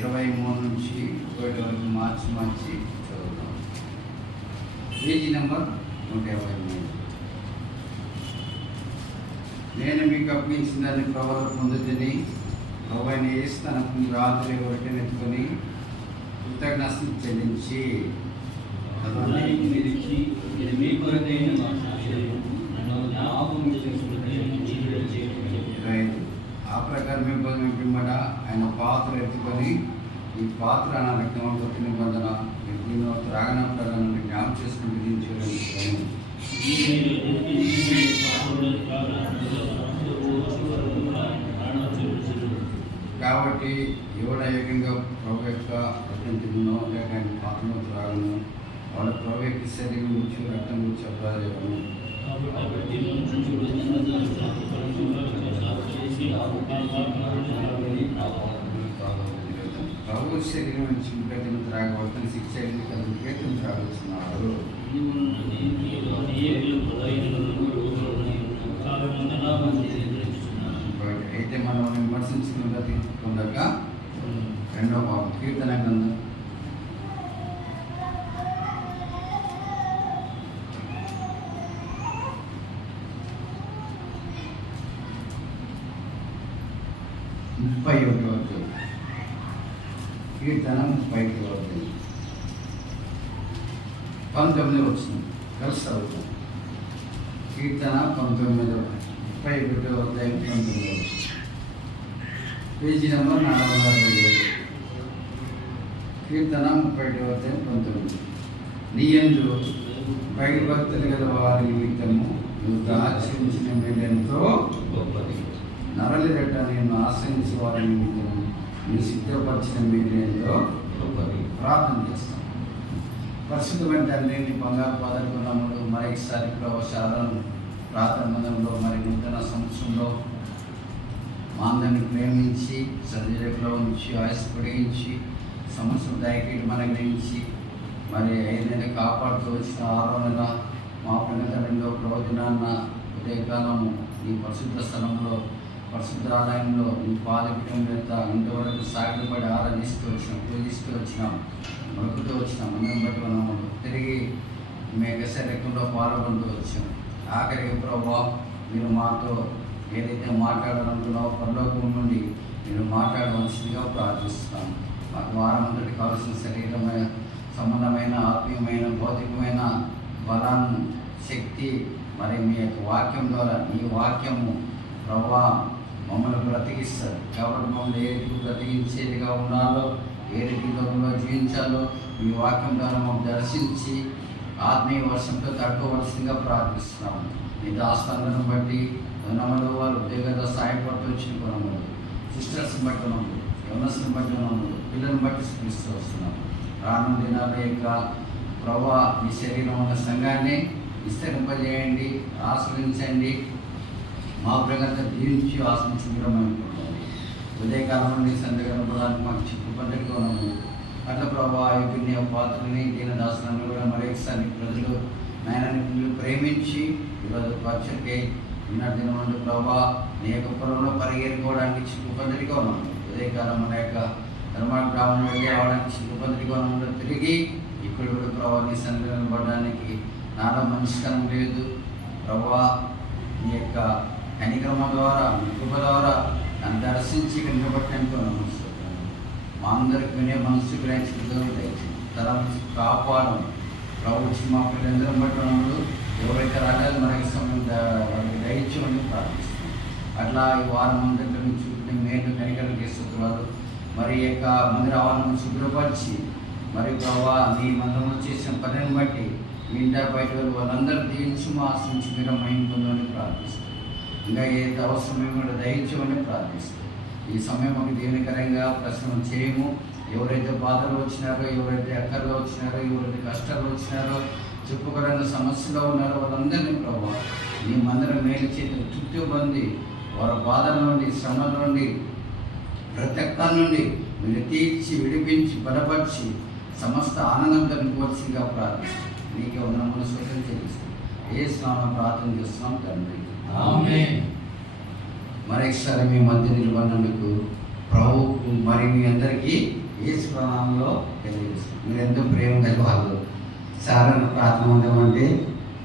23 నుంచి 1 వరకు మార్చి చదువుతాం. Page number 153. నేను మీకు అప్పగించిన దాన్ని ప్రభువులో పొందుతుంది. ప్రభువైన యేసు తన రాత్రి రొట్టెనెత్తుకొని కృతజ్ఞతలు చెల్లించి ఆ ప్రకారం పిమ్మట ఆయన పాత్ర ఎత్తుకొని ఈ పాత్ర నా రక్తం కొత్త నిబంధన దీనిలో త్రాగన ప్రకారం జ్ఞాపం చేసుకుని విధించగలుగుతాను. కాబట్టి ఎవడ ఏకంగా ప్రభు యొక్క రక్తం తిన్నో లేక ఆయన పాత్రను త్రాగను వాళ్ళ ప్రభు యొక్క శరీరం గురించి రక్తం గురించి చెప్పలేను. ప్రభు శరీరం నుంచి ముఖ్యతను త్రాగవలసిన శిక్ష ముఖ్యతను త్రాగుతున్నారు. అయితే మనం విమర్శించుకున్నది పొందక 2వ భాగం కీర్తన గ్రంథం 31వ అధ్యాయం. కీర్తన 31వ అధ్యాయం 19వ వచనం కలిసి చదువుతాం. కీర్తన 31వ అధ్యాయం 19వ వచనం. Page number 467. కీర్తన 31వ అధ్యాయం 19. నీ యందు భయభక్తులు గల వారి నిమిత్తము నువ్వు దాచించిన మేలెంతో గొప్పది. నరలి రెట్ట నేను ఆశ్రయించే వారి నిమిత్తము నీ సిద్ధపరిచిన మేలెంతో గొప్పది. ప్రార్థన చేస్తాం. పరిశుద్ధమైన తండ్రి, నీ బంగారు పాదకున్నములు మరొకసారి సాధారణ ప్రార్థన మందిరంలో మరి నూతన సంవత్సరంలో మా అందరిని ప్రేమించి సజీవలో ఉంచి ఆయుష్ పొడిగించి సంవత్సరం దయకి మనగ్రహించి మరి 5 నెలలు కాపాడుతూ వచ్చిన 6వ నెల మా పిల్లల ప్రవచనాన్న ఉదయకాలము నీ పరిశుద్ధ స్థలంలో పరిశుద్ధాలయంలో నీ పాలపీఠం యొక్క ఇంతవరకు సాగిపడి ఆరాధిస్తూ వచ్చినాం, పూజిస్తూ వచ్చినాం, మొక్కుతూ వచ్చినాం. అందరం బట్టి మనము తిరిగి మేఘశరీరంలో పాల్గొంటూ వచ్చాం. ఆఖరికి ప్రభావ మీరు మాతో ఏదైతే మాట్లాడాలనుకున్నావో పరలోకం నుండి మీరు మాట్లాడవలసిందిగా ప్రార్థిస్తున్నాం. మాకు వారం అందరికి కావాల్సిన శరీరమైన సంబంధమైన ఆత్మీయమైన భౌతికమైన బలాన్ని శక్తి మరి మీ యొక్క వాక్యం ద్వారా నీ వాక్యము ప్రభా మమ్మల్ని బ్రతికిస్తారు. కాబట్టి మమ్మల్ని ఏ రీతికి బ్రతికించేదిగా ఉండాలో ఏ రీతి లోకంలో జీవించాలో మీ వాక్యం ద్వారా మమ్మల్ని దర్శించి ఆత్మీయ వర్షంతో తట్టుకోవలసిందిగా ప్రార్థిస్తున్నాము. మీ దాస్తాలను బట్టి నమ్మలు వారు ఉద్యోగంలో సాయపడుతూ వచ్చిన కొనములు సిస్టర్స్ని బట్టి ఉన్నాము, యవనస్ని బట్టి ఉన్నాము, పిల్లల్ని బట్టి స్మరిస్తూ వస్తున్నాము. రానున్న దినాల యొక్క ప్రభా మీ శరీరం ఉన్న సంఘాన్ని విస్తరింపజేయండి, ఆశ్రయించండి, మా ప్రగతి దీవించి ఆశ్రయించుకుంటామనుకుంటుంది. ఉదయకాలం నుండి సందర్భానికి మాకు చిక్కుపడ్డట్టుగా ఉన్నాము. అట్లా ప్రభా యొక్క పాత్రని దీనదాసులను కూడా మరొకసారి ప్రజలు నాయనని ప్రేమించి ఈరోజు పరిచయకై ఈనాటి దినం నుండి ప్రభా నీ యొక్క పొలంలో పరిగెరుకోవడానికి చిక్కుపద్ధతిగా ఉన్నాము. ఉదయకాలం మన యొక్క ధర్మాల గ్రామం వెళ్ళి రావడానికి చిక్కుపద్ధతిగా ఉన్నాము. తిరిగి ఇప్పుడు కూడా ప్రభా నీ సన్నిధిని పడడానికి నాలో మనిషికరం లేదు. ప్రభా నీ యొక్క కనిక్రమం ద్వారా మీ కృప ద్వారా నన్ను దర్శించి నిలబట్టడానికి నమస్కారం. మా అందరికి వినే మనసు గ్రహించడం తల కాపాడు ప్రభు. మా పిల్లలందరం బట్టి ఉన్నప్పుడు ఎవరైతే రాలేదు మనకి సమయం వాళ్ళకి దయచేయమని ప్రార్థిస్తున్నాం. అట్లా ఈ వారం దగ్గర నుంచి మేలు కనికలు చేస్తున్నారు. మరి యొక్క మందిర ఆవరణను శుభ్రపరిచి మరి ప్రభా నీ మందిరంలో చేసిన పనిని బట్టి మీ ఇంటర్ బయట వాళ్ళందరూ దీవించి మా ఆశించి మీరు మహిమ పొందమని ప్రార్థిస్తాం. ఇంకా ఏదైతే అవసరమో కూడా దయచేయమని ప్రార్థిస్తాం. ఈ సమయం మాకు దీవెనకరంగా ప్రశ్న చేయము. ఎవరైతే బాధలు వచ్చినారో, ఎవరైతే అక్కర్లో వచ్చినారో, ఎవరైతే కష్టాలు వచ్చినారో, చెప్పుకోవడానికి సమస్యలో ఉన్నారో వాళ్ళందరినీ ప్రభావ నీ మందిరం మేలు చేతి చుట్టూ బంది వారి బాధల నుండి శ్రమల నుండి ప్రతి ఒక్కరి నుండి మీరు తీర్చి విడిపించి బలపరిచి సమస్త ఆనందంతో నింపవలసిందిగా ప్రార్థిస్తాం. నీకే ఉన్నమని స్వతం చేస్తాం. ఏ స్నానం ప్రార్థన చేస్తున్నాం తండ్రి, ఆమేన్. మరొకసారి మీ మధ్య నిలబడినందుకు ప్రభువుకు మరి మీ అందరికీ యేసు నామములో తెలియజేస్తాం. మీరు ఎంతో ప్రేమ కలిగి వాళ్ళు. సాధారణ ప్రార్థన మందిరం అంటే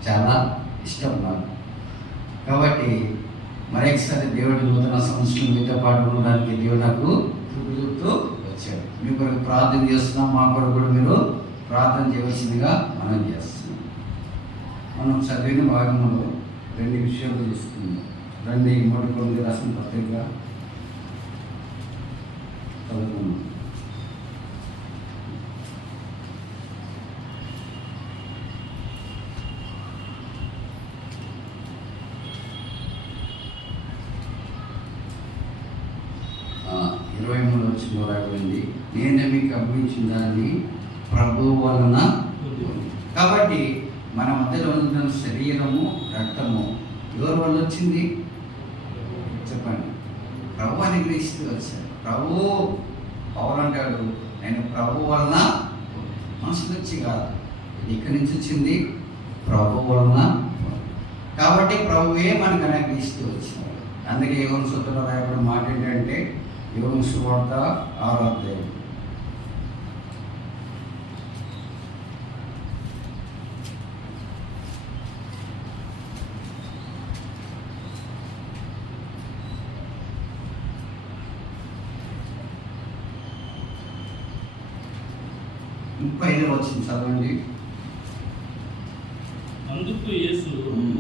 చాలా ఇష్టం నాకు. కాబట్టి మరొకసారి దేవుడి నూతన సంవత్సరం మీతో పాటు ఉండడానికి దేవుడు నాకు చూపుతూ వచ్చాడు. మీ కొరకు ప్రార్థన చేస్తున్నాం. మా కొరకు కూడా మీరు ప్రార్థన చేయవలసిందిగా మనం చేస్తున్నాం. మనం చదివిన భాగంలో 2 విషయాలు తీసుకుందాం. రండి, 3 కొరింథీయులకు రాసిన పత్రిక చదువుకుందాం. రాయబడింది, నేనే మీకు అప్పగించిన దాన్ని ప్రభువు వలన. కాబట్టి మన మధ్యలో ఉన్న శరీరము రక్తము ఎవరి వల్ల వచ్చింది చెప్పండి? ప్రభు అని గ్రహిస్తూ వచ్చాడు. ప్రభు పౌలు అంటాడు, నేను ప్రభు వలన, మనసు నుంచి కాదు, ఇక్కడి నుంచి వచ్చింది ప్రభు వలన. కాబట్టి ప్రభువే మనకు అనుగ్రహిస్తూ వచ్చినాడు. అందుకే యోహాను సువార్తలో రాయబడిన మాట ఏంటంటే, యోహాను సువార్త 6వ అధ్యాయం. వచ్చింది చదవండి. అందుకు యేసు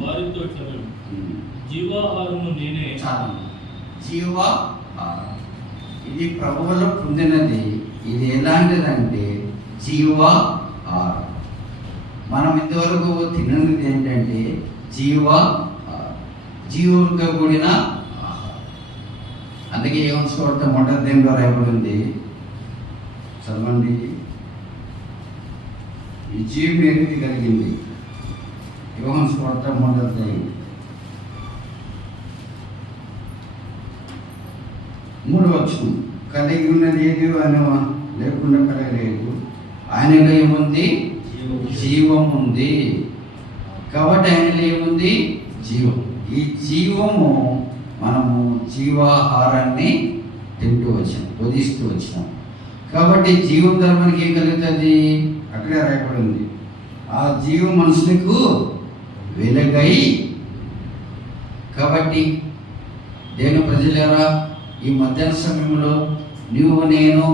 వారితో చెప్పాడు, జీవాహారము నేనే. జీవాహారం ఇది ప్రభువులో పొందినది. ఇది ఎలాంటిదంటే జీవాహారం. మనం ఇంతవరకు తినది ఏంటంటే జీవాహారం, జీవంతో కూడిన ఆహారం. అందుకే యోహాను సువార్త 1వ అధ్యాయంలో రాయబడింది, చదవండి. ఈ జీవం ఏది కలిగింది? యోహాను సువార్త 1వ అధ్యాయం 3వ వచనం. కలిగి ఉన్నది ఏది అని లేకుండా కలగలేదు, ఆయనలో ఏముంది? జీవం ఉంది. కాబట్టి ఆయనలో ఏముంది? జీవం. ఈ జీవము మనము జీవాహారాన్ని తింటూ వచ్చాం, బోధిస్తూ వచ్చాం. కాబట్టి జీవం ద్వారా మనకి ఏం కలుగుతుంది? అక్కడే రాయబడింది, ఆ జీవం మనుషులకు వెలుగై. కాబట్టి దేవుని ప్రజలారా, ఈ మధ్యాహ్న సమయంలో నువ్వు నేను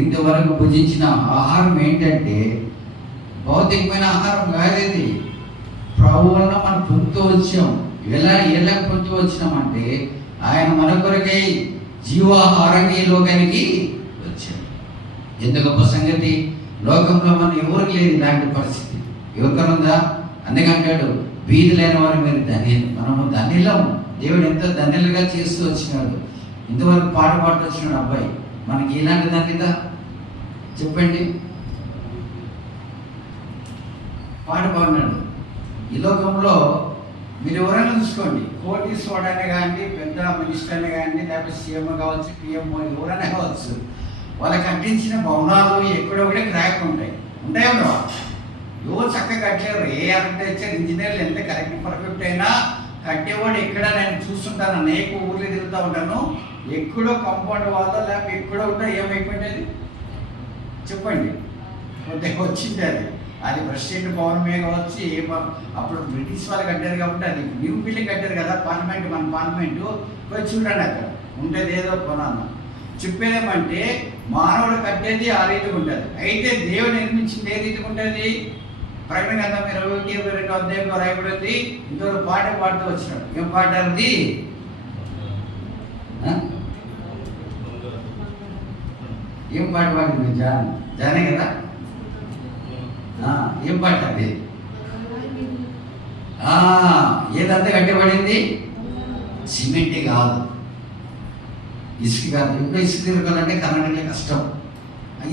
ఇంతవరకు భుజించిన ఆహారం ఏంటంటే భౌతికమైన ఆహారం కాదు. ఇది ప్రభు వలన మనం పొందుతూ వచ్చాం. ఎలా పొందుతూ వచ్చినామంటే ఆయన మన కొరకై జీవాహారంగా ఈ లోకానికి వచ్చాడు. ఎంత గొప్ప సంగతి! లోకంలో మనం ఎవరికి లేదు ఇలాంటి పరిస్థితి. ఎవరికనుందా? అందుకంటాడు, వీధి లేని వారు మీరు ధన్యులు. మనము ధన్యులం. దేవుడు ఎంతో ధన్యులుగా చేస్తూ వచ్చినాడు. ఇంతవరకు పాట పాడుతూ వచ్చినాడు అబ్బాయి. మనకి ఇలాంటి ధన్యత చెప్పండి. పాట పాడినాడు. ఈ లోకంలో మీరు ఎవరైనా చూసుకోండి, కోటీశ్వరుడనే కానీ, పెద్ద మినిస్టర్నే కానీ, లేకపోతే సీఎం కావచ్చు, పిఎంఓ ఎవరైనా కావచ్చు, వాళ్ళకి కట్టించిన భవనాలు ఎక్కడో కూడా క్రాక్ ఉంటాయి. ఉండవా? ఎవరు చక్కగా కట్టారు. ఏ ఆర్కిటెక్చర్ ఇంజనీర్లు ఎంత కరెక్ట్ పర్ఫెక్ట్ అయినా కట్టేవాడు ఎక్కడ నేను చూస్తుంటాను, అనేక ఊర్లు తిరుగుతూ ఉంటాను. ఎక్కడో కాంపౌండ్ వాళ్ళ లేకపోతే ఎక్కడో ఉంటా ఏమైపోయింది చెప్పండి. కొద్దిగా వచ్చింది అది ప్రెసిడెంట్ భవన్ మీద వచ్చి అప్పుడు బ్రిటిష్ వాళ్ళు కట్టారు కాబట్టి అది న్యూ బిల్డింగ్ కట్టారు కదా, పార్లమెంట్. మన పార్లమెంట్ పోయి చూడండి, అక్కడ ఉండేది ఏదో కొనాన్న. చెప్పేదేమంటే మానవుడు కట్టేది ఆ రీతిగా ఉంటుంది. అయితే దేవుడు నిర్మించింది ఏ రీతిగా ఉంటుంది? ప్రకటన గ్రంథం 21-22వ అధ్యాయంలో రాయబడింది. ఇంతవరకు పాట పాడుతూ వచ్చినాడు. ఏం పాట అది? ఏం పాట పాడింది? జానే కదా. ఏం పాట అది? ఏదంతా కట్టబడింది? సిమెంట్ కాదు, ఇసుక కాదు. ఇప్పుడు ఇసుక తిరగాలంటే కర్ణాటకలో కష్టం.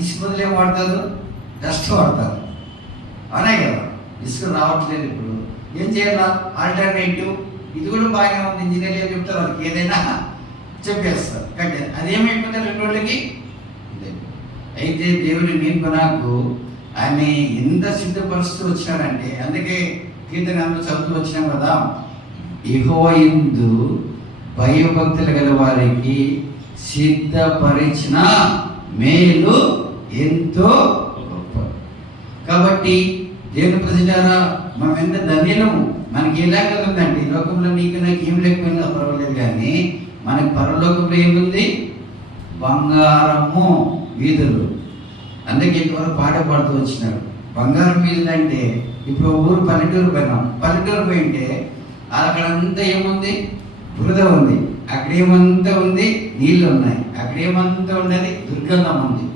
ఇసుక బదులు ఏం వాడతారు? డస్ట్ వాడతారు. అనే కదా, ఇసుక రావట్లేదు. ఇప్పుడు ఏం చేయాలా? ఆల్టర్నేటివ్. ఇది కూడా బాగానే ఉంది. ఇంజనీర్లు ఏం చెప్తారు? వాళ్ళకి ఏదైనా చెప్పేస్తారు. కట్టే అదేమైపోతే 2 రోజులకి ఇదే. అయితే దేవుని నీకు నాకు ఆయన ఎంత సిద్ధపరుస్తూ వచ్చినాడంటే, అందుకే కీర్తనలు చదువుతూ వచ్చినాం కదా, యెహోవా యందు భయభక్తులు గల వారికి సిద్ధపరిచిన మేలు ఎంతో గొప్ప. కాబట్టి దేవుని ప్రజలారా, మనం ఎంత ధన్యులము. మనకి ఎలాగ ఉందండి, ఈ లోకంలో నీకు నాకు ఏం లేకపోయినా పర్వాలేదు, కానీ మనకి పరలోకంలో ఏముంది? బంగారము వీధులు. అందుకే ఇంతవరకు పాడుతూ వచ్చినాడు. బంగారం వీధులు అంటే ఇప్పుడు ఊరు పల్లెటూరు పోయినాం. పల్లెటూరు పోయింటే అక్కడంతా ఏముంది? బురద ఉంది. అక్కడేమంతా ఉంది? నీళ్ళు ఉన్నాయి. అక్కడేమంతా ఉన్నది? దుర్గంధం ఉంది.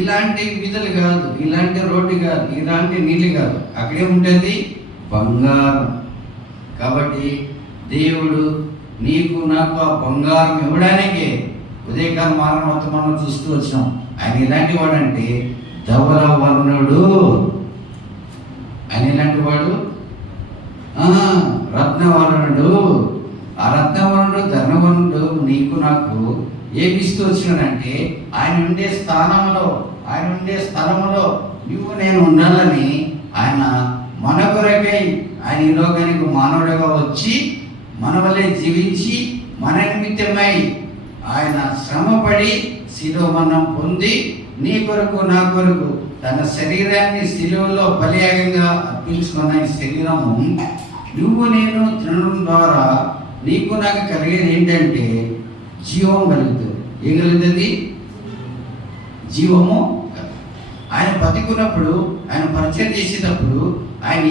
ఇలాంటి వీధులు కాదు, ఇలాంటి రోడ్డు కాదు, ఇలాంటి నీళ్ళు కాదు. అక్కడేముంటుంది? బంగారం. కాబట్టి దేవుడు నీకు నాకు ఆ బంగారం ఇవ్వడానికే ఉదయకాలం మొత్తం మనం చూస్తూ వచ్చినాం. ఆయన ఎలాంటి వాడు అంటే ధవల వర్ణుడు. ఆయన ఎలాంటి వాడు? రత్నవర్ణుడు. ఆ రత్నవర్ణుడు, ధనవర్ణుడు నీకు నాకు ఏమిస్తూ వచ్చినాడంటే ఆయన ఉండే స్థలములో నువ్వు నేను ఉండాలని ఆయన మన కొరకై ఆయన ఈ లోకానికి మానవుడిగా వచ్చి మన వల్లే జీవించి మన నిమిత్తమై ఆయన శ్రమపడి శిలువ మరణం పొంది నీ కొరకు నా కొరకు తన శరీరాన్ని శిలువలో బలియాగంగా అర్పించుకున్న ఈ శరీరము నువ్వు నేను తినడం ద్వారా నీకు నాకు కలిగేది ఏంటంటే జీవం కలుగుతుంది. ఏం కలుగుతుంది? జీవము. ఆయన బతికున్నప్పుడు, ఆయన పరిచయం చేసేటప్పుడు ఆయన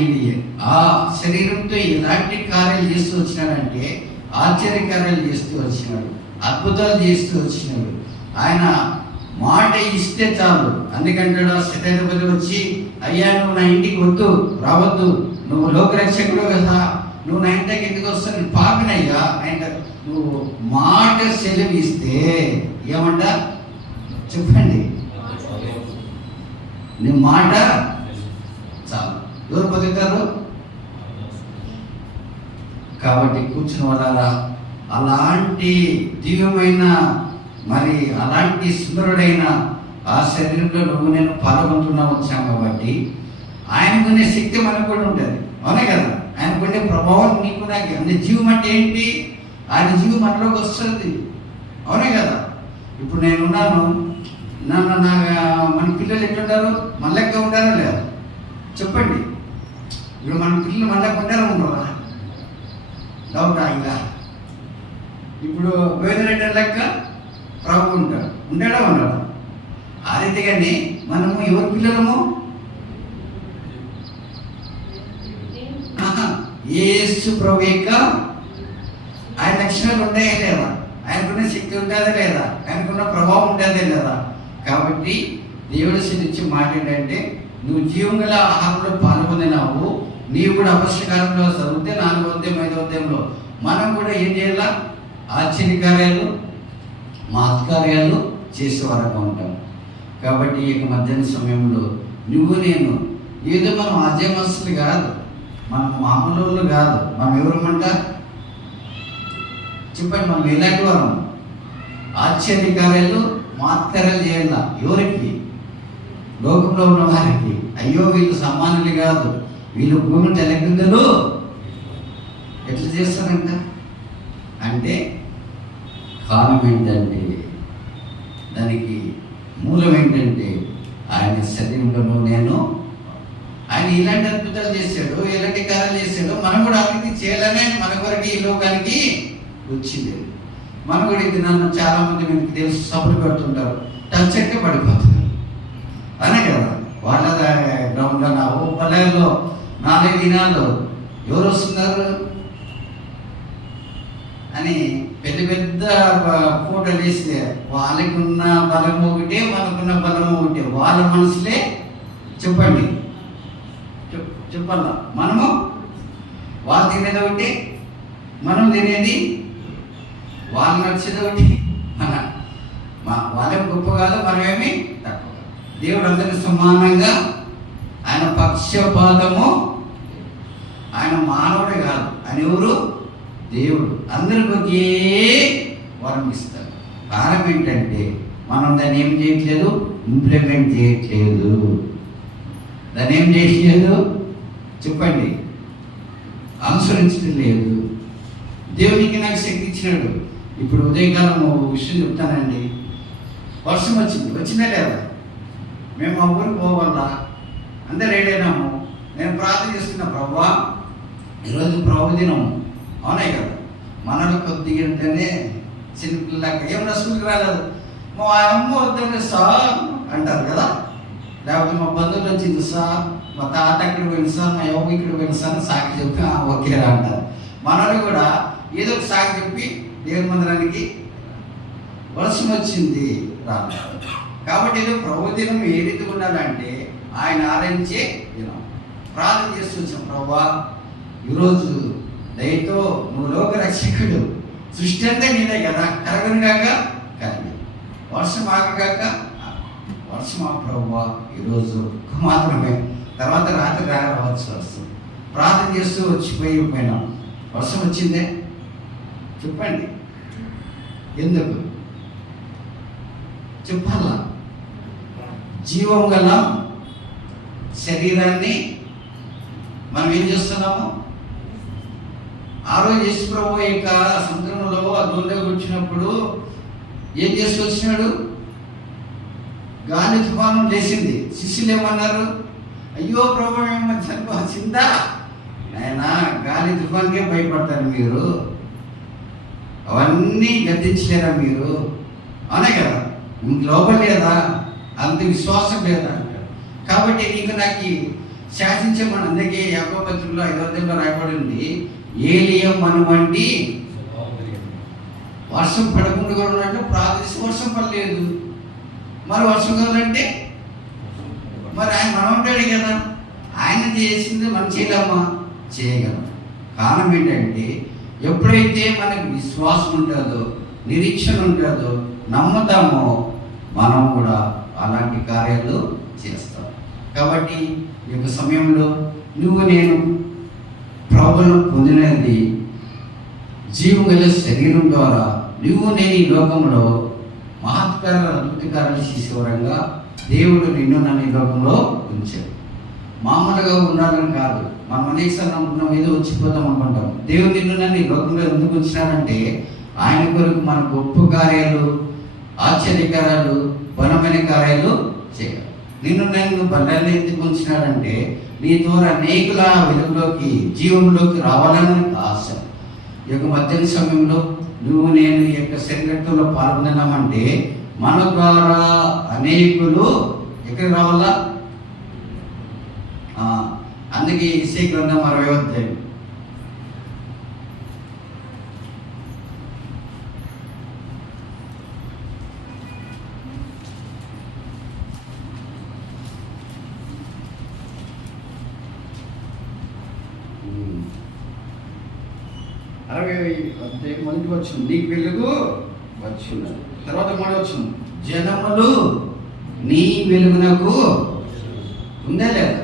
ఆ శరీరంతో ఎలాంటి కార్యాలు చేస్తూ వచ్చినాడంటే ఆశ్చర్యకార్యాలు చేస్తూ వచ్చినాడు, అద్భుతాలు చేస్తూ వచ్చినాడు. ఆయన మాట ఇస్తే చాలు. అందుకంటాడు శతాధిపతి వచ్చి, అయ్యా నువ్వు నా ఇంటికి రావద్దు, నువ్వు లోకరక్షకుడు కదా, నువ్వు నా ఇంటికి ఎందుకు వస్తావు? నేను పాపినయ్యా. నువ్వు మాట సెలవిస్తే ఏమంట చెప్పండి, నీ మాట చాలు. ఎవరు బతుకుతారు? కాబట్టి కూర్చుని వాళ్ళ అలాంటి దివ్యమైన మరి అలాంటి సుందరుడైన ఆ శరీరంలో నువ్వు నేను పాల్గొంటున్నా వచ్చాం. కాబట్టి ఆయనకునే శక్తి మనకు కూడా ఉంటుంది. అవునే కదా? ఆయనకుండే ప్రభావం నీకు నాకు. అంటే జీవం అంటే ఏంటి? ఆయన జీవం మనలోకి వస్తుంది. అవునే కదా? ఇప్పుడు నేనున్నాను, మన పిల్లలు ఎట్లుంటారు? మన లెక్క ఉంటారా లేదా? చెప్పండి. ఇప్పుడు మన పిల్లలు మన లెక్క ఉంటారా ఉండరా? డౌటా? ఇంకా ఇప్పుడు వేదిరెడ్డి లెక్క ప్రభు ఉంటాడు. ఉంటాడా ఉండడా? ఆ రీతిగానే మనము ఎవరి పిల్లలము? యేసు ప్రభు యొక్క ఆయన లక్షణాలు ఉంటాయా లేదా? ఆయనకున్న శక్తి ఉంటుందా లేదా? ఆయనకున్న ప్రభావం ఉంటుందా లేదా? కాబట్టి దేవుడు సిద్ధించి మాట ఏంటంటే నువ్వు జీవం గల ఆహారంలో పాల్గొనినావు. నీవు కూడా అపస్కారంలో చదివితే 4వ అధ్యాయం 5వ అధ్యాయంలో మనం కూడా ఏం చేయాలా? ఆశ్చర్యకార్యాలు మహత్కార్యాలు చేసేవారుగా ఉంటాం. కాబట్టి ఈ మధ్యాహ్న సమయంలో నువ్వు నేను ఏదో మనం అజయమస్తులు కాదు, మనం మామూలు కాదు. మనం ఎవరమంట చెప్పండి, మనం ఎలాంటి వారు? ఆశ్చర్యకార్యాలు మహత్కార్యాలు చేయాల. ఎవరికి? లోకంలో ఉన్న వారికి. అయ్యో వీళ్ళు సమానులు కాదు, వీళ్ళు భూమి తెలగిందలు ఎట్లా చేస్తారంట అంటే కారణం ఏంటంటే, దానికి మూలం ఏంటంటే ఆయన శరీరంలో నేను ఆయన ఇలాంటి అద్భుతాలు చేశాడు, ఇలాంటి కార్యాలు చేశాడు. మనం కూడా అభివృద్ధి చేయాలనే మన కొరకు ఈ లోకానికి వచ్చింది. మనం కూడా ఇది నన్ను చాలా మంది మీకు తెలుసు సభలు పెడుతుంటారు, టచ్ అంటే పడిపోతున్నారు. అనే కదా వాళ్ళ గ్రౌండ్లో నా పల్లెల్లో 4 దినాలు ఎవరు వస్తున్నారు అని పెద్ద పెద్ద ఫోటోలు వేస్తే వాళ్ళకి ఉన్న బలం ఒకటే, మనకున్న బలం ఒకటే. వాళ్ళ మనసులే చెప్పండి చెప్పాలా? మనము వాళ్ళు తినేది ఒకటి, మనం తినేది వాళ్ళు నచ్చేది ఒకటి. వాళ్ళేమి గొప్ప కాదు, మనమేమి తక్కువ. దేవుడు అందరినీ సమానంగా, ఆయన పక్షపాతము, ఆయన మానవుడే కాదు, ఆయన ఎవరు? దేవుడు. అందరికి ఒకే వరం ఇస్తారు. కారణం ఏంటంటే మనం దాన్ని ఏం చేయట్లేదు, ఇంప్లిమెంట్ చేయట్లేదు. దాన్ని ఏం చేయట్లేదు చెప్పండి, అనుసరించడం లేదు. దేవునికి నాకు శక్తి ఇచ్చినాడు. ఇప్పుడు ఉదయకాలం ఒక విషయం చెప్తానండి. వర్షం వచ్చిందా లేదా? మేము ఆ ఊరికి పోవాలా, అందరు రెడీనాము. నేను ప్రార్థన చేస్తున్నా, ప్రభువా ఈరోజు ప్రభు దినం, అవునాయి కదా. మనలో కొద్దిగా ఏంటనే చిన్నపిల్లలకి ఏమన్నా స్కూల్కి రాలేదు, మా అమ్మ వద్దండి సార్ అంటారు కదా. లేకపోతే మా బంధువులు వచ్చింది సార్, మా తాత ఇక్కడ పోయింది సార్, మా యువకు ఇక్కడ పోయింది సార్ సాకి చెప్పి ఓకేరా అంటారు. మనల్ని కూడా ఏదో ఒక సాకి చెప్పి దేవుని మందిరానికి వర్షం వచ్చింది రాదు. కాబట్టి ఏదో ప్రభు దినం ఏ రీతి ఉండాలంటే ఆయన ఆరాధించే దినం. ప్రార్థన చేస్తూ వచ్చాం, ప్రభువా ఈరోజు దయతో నువ్వు లోక రక్షకుడు, సృష్టి అంతా నీదే కదా, కరగను కాక కలిగి, వర్షం ఆగగాక వర్షం ఆ ప్రభువా ఈరోజు మాత్రమే, తర్వాత రాత్రి రావచ్చు వస్తుంది. ప్రార్థన చేస్తూ వచ్చిపోయినాం, వర్షం వచ్చిందే చెప్పండి, ఎందుకు చెప్పాలా? జీవం గల శరీరాన్ని మనం ఏం చేస్తున్నాము? ఆ రోజు యేసు ప్రభు యొక్క సముద్రంలో ఆ దూరంలో కూర్చున్నప్పుడు ఏం చేస్తూ వచ్చినాడు? గాలి తుఫానం లేచింది. శిష్యులు ఏమన్నారు? అయ్యో ప్రభు మేము చనిపోవచ్చిందా? ఆయన గాలి తుఫాన్కే భయపడతారు మీరు, అవన్నీ గద్దించలేరా మీరు? అనే కదా, మీకు లోపల లేదా, అంత విశ్వాసం లేదా? కాబట్టి నీకు నాకు శాసించమని, అందుకే యాకోబు పత్రికలో 5వ అధ్యాయంలో రాయబడింది, ఏలియా మనవంటి వర్షం పడకుండా కూడా ఉన్నట్టు ప్రార్థిస్తే వర్షం పడలేదు. మరి వర్షం కావాలంటే మరి ఆయన మనం ఉంటాడు కదా, ఆయన చేసింది మనం చేయలేమా? చేయగలం. కారణం ఏంటంటే ఎప్పుడైతే మనకు విశ్వాసం ఉంటుందో, నిరీక్షణ ఉంటుందో, నమ్ముతామో మనం కూడా అలాంటి కార్యాలు చేస్తాం. కాబట్టి ఈ యొక్క సమయంలో నువ్వు నేను ప్రభువును పొందినది జీవం గల శరీరం ద్వారా నువ్వు నేను ఈ లోకంలో మహత్కారాలు అద్భుతకారాలు చేసేవరంగా దేవుడు నిన్ను నన్ను ఈ లోకంలో ఉంచాడు. మామూలుగా ఉండాలని కాదు, మనం అనేకసార్లు అనుకున్నాం ఏదో వచ్చిపోతాం అనుకుంటాం. దేవుడు నిన్ను నన్ను ఈ లోకంలో ఎందుకు ఉంచినాడంటే ఆయన కొరకు మన గొప్ప కార్యాలు, ఆశ్చర్యకారాలు, బలమైన కార్యాలు చేయాలి. నిన్ను నన్ను బండాన్ని ఎందుకు ఉంచినాడంటే నీ ద్వారా అనేకుల వెలుగులోకి, జీవంలోకి రావాలని ఆశ. ఈ యొక్క మధ్యాహ్న సమయంలో నువ్వు నేను ఈ యొక్క శరీరంలో పాల్గొన్నామంటే మన ద్వారా అనేకులు ఎక్కడికి రావాలా? అందుకే ఇసే గ్రంథం 60వ అధ్యాయం మొదటి వచ్చింది, నీకు వెలుగు వచ్చున్నది. తర్వాత మొదటి వచ్చింది, జనములు నీ వెలుగునకు ఉందా లేదా?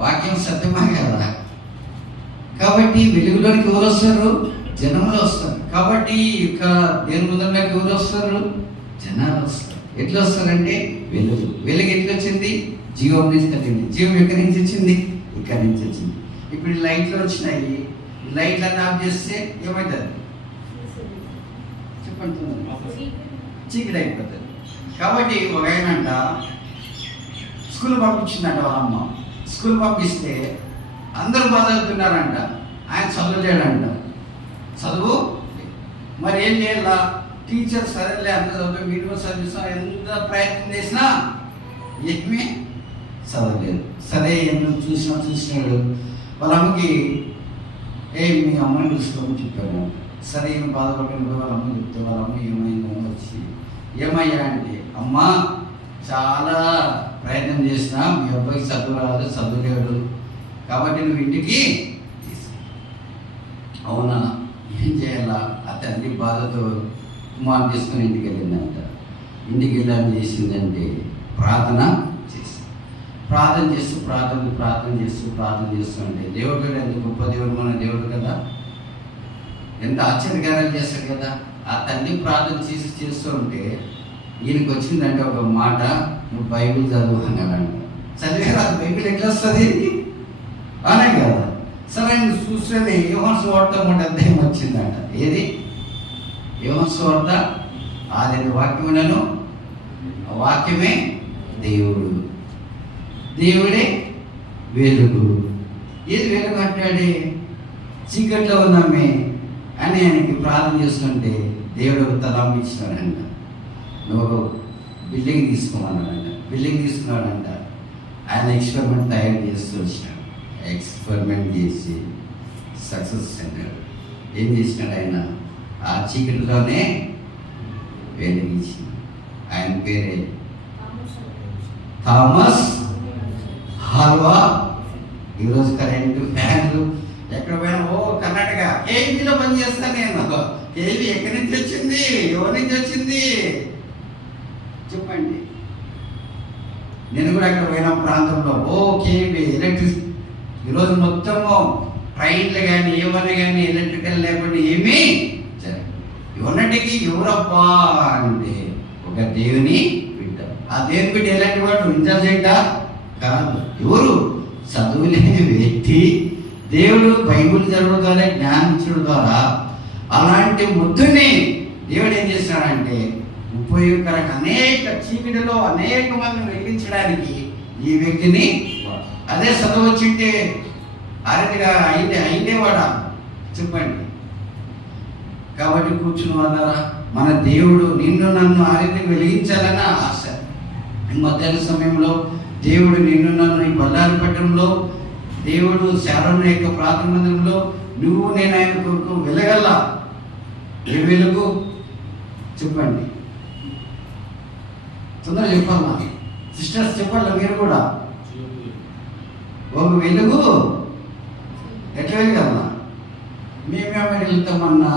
వాక్యం సత్యమా కదా? కాబట్టి వెలుగులోనికి ఎవరు వస్తారు? జనములు వస్తారు. కాబట్టి ఇక దేని ముందరలోకి ఎవరు వస్తారు? జనాలు వస్తారు. ఎట్లా వస్తారంటే వెలుగు. వెలుగు ఎట్లా వచ్చింది? జీవం నుంచి కలిగింది. జీవం ఎక్కడి నుంచి వచ్చింది? ఇక్కడి నుంచి వచ్చింది. ఇప్పుడు లైట్లు వచ్చినాయి, లైట్లను ఆఫ్ చేస్తే ఏమవుతుంది? చెప్పండి, చీకటి అయిపోతుంది. కాబట్టి ఒక ఆయనంట స్కూల్ పంపించిందంట వాళ్ళ అమ్మ. స్కూల్ పంపిస్తే అందరూ బాధ చదువుతున్నారంట, ఆయన చదవలేడంట. చదువు మరి ఏం చేయాలా? టీచర్ సరేలే అంత చదువు, మీడియం చదివిస్తా, ఎంత ప్రయత్నం చేసినా ఏమీ చదవలేదు. సరే ఎన్నో చూసినాడు. వాళ్ళ అమ్మకి మీ అమ్మని పిలుచుకోమని చెప్పాను. సరే ఏం బాధపడకుండా వాళ్ళ అమ్మ చెప్తే వాళ్ళ అమ్మ ఏమైందో వచ్చి, ఏమయ్యా అంటే, అమ్మ చాలా ప్రయత్నం చేసినా మీ అబ్బాయికి చదువు రాదు, చదువులేడు, కాబట్టి నువ్వు ఇంటికి అవునా ఏం చేయాలా? ఆ తల్లి బాధతో కుమారు చేసుకుని ఇంటికి వెళ్ళిందంట. ఇంటికి వెళ్ళాలని చేసిందంటే ప్రార్థన చేస్తూ అంటే దేవుడు కూడా ఎంత గొప్ప దేవుడు, మన దేవుడు కదా, ఎంత ఆశ్చర్యకారాలు చేస్తాడు కదా. ఆ తల్లి ప్రార్థన చేస్తూ ఉంటే ఈయనకి వచ్చిందంటే ఒక మాట, నువ్వు బైబిల్ చదువు అన్నాడంట. చదివే రాదు, బైబిల్ ఎట్లా వస్తుంది అనే కదా. సరే చూస్తే యోహాను సువార్త 3వ అధ్యాయం వచ్చిందంట. ఏది? యోహాను సువార్త 6 వాక్యములను, ఆ వాక్యమే దేవుడు, దేవుడే వెలుగు. ఏది వెలుగు అంటాడే? చీకట్లో ఉన్నామే అని ఆయనకి ప్రార్థన చేస్తుంటే దేవుడు ఒక తలాంపు ఇచ్చినాడంట. నువ్వు ఒక బిల్డింగ్ తీసుకోమన్నాడంట. బిల్డింగ్ తీసుకున్నాడంట. ఆయన ఎక్స్పెరిమెంట్ తయారు చేస్తూ వచ్చినాడు. ఎక్స్పెరిమెంట్ చేసి సక్సెస్ అన్నాడు. ఏం చేసినాడు ఆయన? ఆ చీకటిలోనే వెలిగించి. ఆయన పేరే థామస్ ఆల్వా. ఈరోజు కరెంటు, ఫ్యాన్లు ఎక్కడ పోయినా, ఓ కర్ణాటక కేవీలో పనిచేస్తాను నేను. కేవీ ఎక్కడి నుంచి వచ్చింది? ఎవరి నుంచి వచ్చింది చెప్పండి. నేను కూడా అక్కడ పోయిన ప్రాంతంలో ఓ కేవీ ఎలక్ట్రిక్. ఈరోజు మొత్తము ట్రైన్లు కానీ ఏమైనా కానీ ఎలక్ట్రికల్ లేకుండా ఏమీ ఉన్నటికి ఎవరబ్బా అంటే ఒక దేవుని బిడ్డ. ఆ దేవుని బిడ్డ ఎలాంటి వాడు? ఇంటెలిజెంటా కాదు. ఎవరు? చదువులేని వ్యక్తి. దేవుడు బైబిల్ చదవడం ద్వారా, జ్ఞానం ఇచ్చడం ద్వారా అలాంటి ముద్దుని దేవుడు ఏం చేస్తున్నాడంటే ఉపయోగకరంగా అనేక చీకటిలో అనేక మందిని వెలిగించడానికి ఈ వ్యక్తిని, అదే చదువు వచ్చింటే అరటిగా అయితేవాడా చెప్పండి. కాబట్టి కూర్చుని వాళ్ళరా, మన దేవుడు నిన్ను నన్ను ఆ రీతికి వెలిగించాలన్న ఆశ. మధ్యాహ్న సమయంలో దేవుడు నిన్ను నన్ను ఈ బల్లారి పట్టణంలో, దేవుడు శారణ యొక్క ప్రార్థన మందిరంలో నువ్వు నేను ఆయన కొరకు వెలగల్లా. ఏ వెలుగు చెప్పండి, తొందరగా చెప్పాలా సిస్టర్స్, చెప్పాలా మీరు కూడా? ఒక వెలుగు ఎట్లా వెలగల్లా? మేమేమైనా వెళ్తామన్నా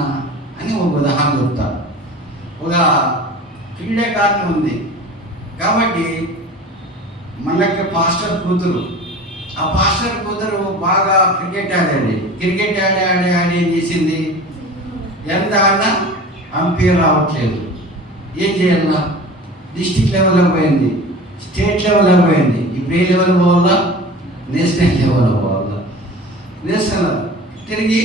అని ఒక ఉదాహరణ చెప్తారు. ఒక క్రీడాకారులు ఉంది కాబట్టి మనకి పాస్టర్ కూతురు, ఆ పాస్టర్ కూతురు బాగా క్రికెట్ ఆడాడు. క్రికెట్ ఆడి ఏం చేసింది? ఎంత ఆడినా అంపైర్ రావట్లేదు. ఏం చేయాలా? డిస్ట్రిక్ట్ లెవెల్లో పోయింది, స్టేట్ లెవెల్లో పోయింది. ఇప్పుడు ఏ లెవెల్ పోవాలా? నేషనల్ లెవెల్లో పోవాలా? నేషనల్ తిరిగి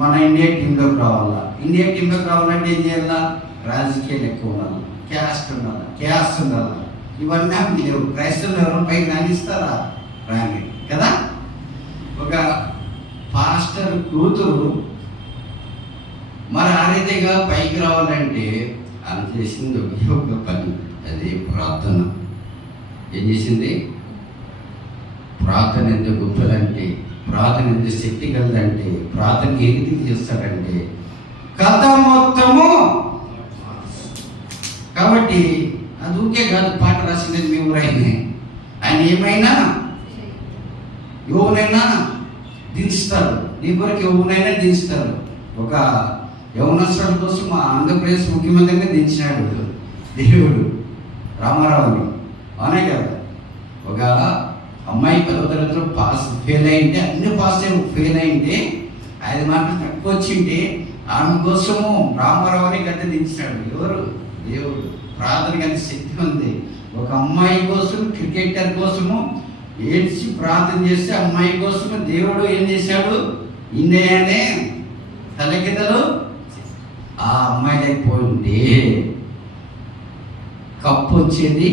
మన ఇండియా టీంలోకి రావాలా? ఇండియా టీంలోకి రావాలంటే ఏం చేయాలా? రాజకీయాలు ఎక్కువ ఉండాలి, క్యాస్ట్ ఉండాలి. ఇవన్నీ లేవు. క్రైస్తవులు ఎవరు పైకి రాణిస్తారా? రాని కదా. ఒక పాస్టర్ కూతురు మరి ఆ రీతిగా పైకి రావాలంటే ఆమె చేసింది ఒక పని, అది ప్రార్థన. ఏం చేసింది? ప్రార్థన ఎంత గొప్పదంటే, ప్రార్థన ఎంత శక్తి కలదంటే, ప్రార్థన ఏ రీతికి చేస్తాడంటే కథ మొత్తము. కాబట్టి అది ఊరికే కాదు పాట రాసినది మీ ఊరైనా. ఆయన ఏమైనా ఎవరైనా దించుతారు, నీ కొరకు ఎవరైనా దించుతారు. ఒక యవనస్తుల కోసం మా ఆంధ్రప్రదేశ్ ముఖ్యమంత్రిని దించినాడు దేవుడు, రామారావుని. అవునే కదా. ఒక అమ్మాయి 10వ తరగతిలో ఫెయిల్ అయింటే, అన్ని ఫెయిల్ అయింటే 5 మార్కులు తక్కువ వచ్చింటే ఆమె కోసము రామారావుని గడ్డ దించినాడు. ఎవరు? దేవుడు. ప్రార్థన కానీ శక్తి ఉంది. ఒక అమ్మాయి కోసం, క్రికెటర్ కోసము ఏడ్చి ప్రార్థన చేస్తే అమ్మాయి కోసము దేవుడు ఏం చేశాడు? ఇండియానే తలకిందలు ఆ అమ్మాయి లేకపోయింటే కప్పు వచ్చేది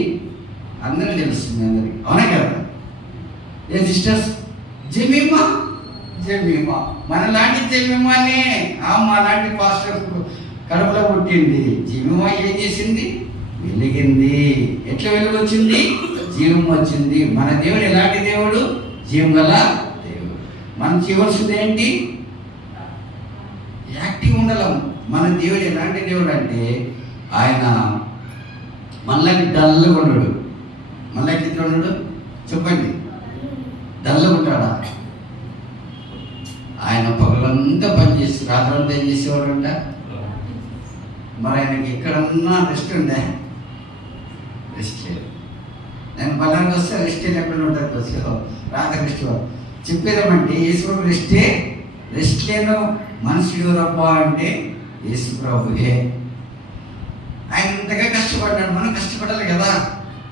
అందరూ తెలుస్తుంది, అందరికి. అవునా కదా? ఏ సిస్టర్స్? జమీమా మన లాంటి జమీమానే మా లాంటి పాస్టర్ కడుపులో పుట్టింది. జమీమా ఏం చేసింది? వెలిగింది. ఎట్లా వెలుగు వచ్చింది? జీవం వచ్చింది. మన దేవుడు ఎలాంటి దేవుడు? జీవం గల దేవుడు. మనం చేయవలసింది ఏంటి? యాక్టివ్ ఉండాలి. మన దేవుడు ఎలాంటి దేవుడు అంటే ఆయన మనలాంటి డల్గా ఉండడు. మనలాంటి ఎట్లా ఉండడు చెప్పండి? డల్గా ఉంటాడా? ఆయన పగలంతా పనిచేసి రాత్రంతా ఏం చేసేవాడంట? మరి ఆయనకి ఎక్కడన్నా రెస్ట్ ఉండే? రెస్ట్ లేదు. నేను బలానికి వస్తే రెస్ట్ ఎక్కడ ఉంటుంది? వచ్చి రాత్రి రెస్ట్ చెప్పేదేమంటే యేసు రెస్ట్ లేను మనుషుడు రబ్బా అంటే యేసు ప్రభువే. ఆయన ఇంతగా కష్టపడ్డాడు, మనం కష్టపడాలి కదా.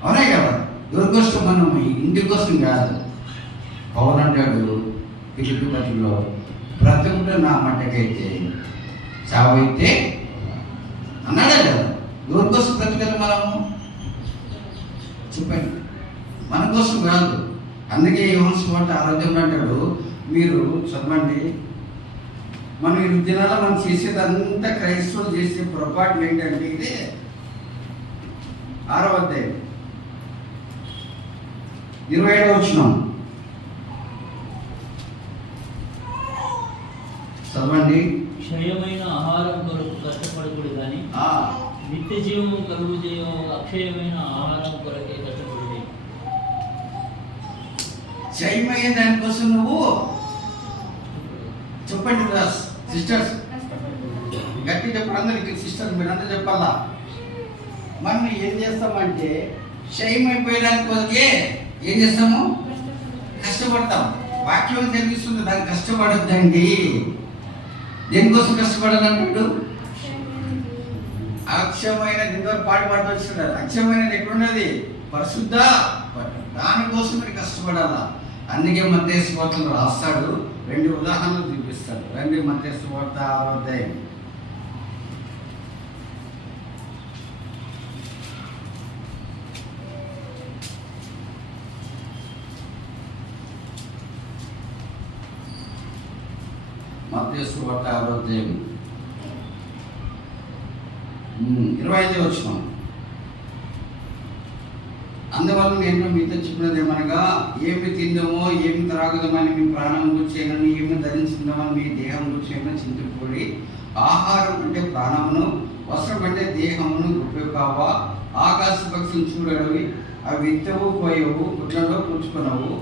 అవునే కదా? ఎవరి కోసం? మనం ఇంటి కోసం కాదు. పవన్ అంటాడు పిల్లలు పట్టిలో, బ్రతుకుడు నా మట్టకైతే చావైతే అన్నాడే కదా. ఎవరి కోసం బ్రతకాలి మనము? చెప్పండి, మన కోసం కాదు. అందుకే యోహాను సువార్త 6 అంటాడు, మీరు చదవండి. మనం ఈ దినాల్లో మనం చేసేదంతా క్రైస్తవులు చేసే పొరపాట్లు ఏంటంటే ఇదే 6వ అధ్యాయం 27వ వచనం చదవండి. క్షయమైన ఆహారం కొరకు కష్టపడకూడదు కానీ నిత్య జీవము కలుగు చేయము అక్షయమైన ఆహారం కొరకే కష్టపడి. క్షయమయ్యే దానికోసం నువ్వు చెప్పండి సిస్టర్స్, గట్టి చెప్పండి అందరికి. సిస్టర్స్ మీరందరూ చెప్పాలా. మనం ఏం చేస్తామంటే క్షయమైపోయడానికి ఏం చేస్తాము? కష్టపడతాం. వాక్యం తెలిపిస్తుంది దాన్ని కష్టపడద్దండి. దేనికోసం కష్టపడాలన్నాడు? అక్షయమైన దీంతో పాటు వచ్చినారు. అక్షయమైనది ఎక్కడున్నది? పరిశుద్ధ. దానికోసం మీరు కష్టపడాలా. అందుకే మత్తయి సువార్తలో రాస్తాడు, 2 ఉదాహరణలు చూపిస్తాడు. మత్తయి సువార్త 6వ అధ్యాయం. మత్తయి సువార్త 6వ అధ్యాయం 25వ వచనం. అందువల్ల నేను మీతో చెప్పినది ఏమనగా, ఏమి తిందామో ఏమి త్రాగుదామని మీ ప్రాణం గుర్చేయనని, ఏమి ధరించుకుందామని మీ దేహం గుర్చేయమని చింతపడి, ఆహారం అంటే ప్రాణమును, వస్త్రం అంటే దేహమును ఉపయోగవా. ఆకాశ పక్షులు చూడవి, అవి విత్తవు పోయవు, గుట్లలో కూర్చుకునవు,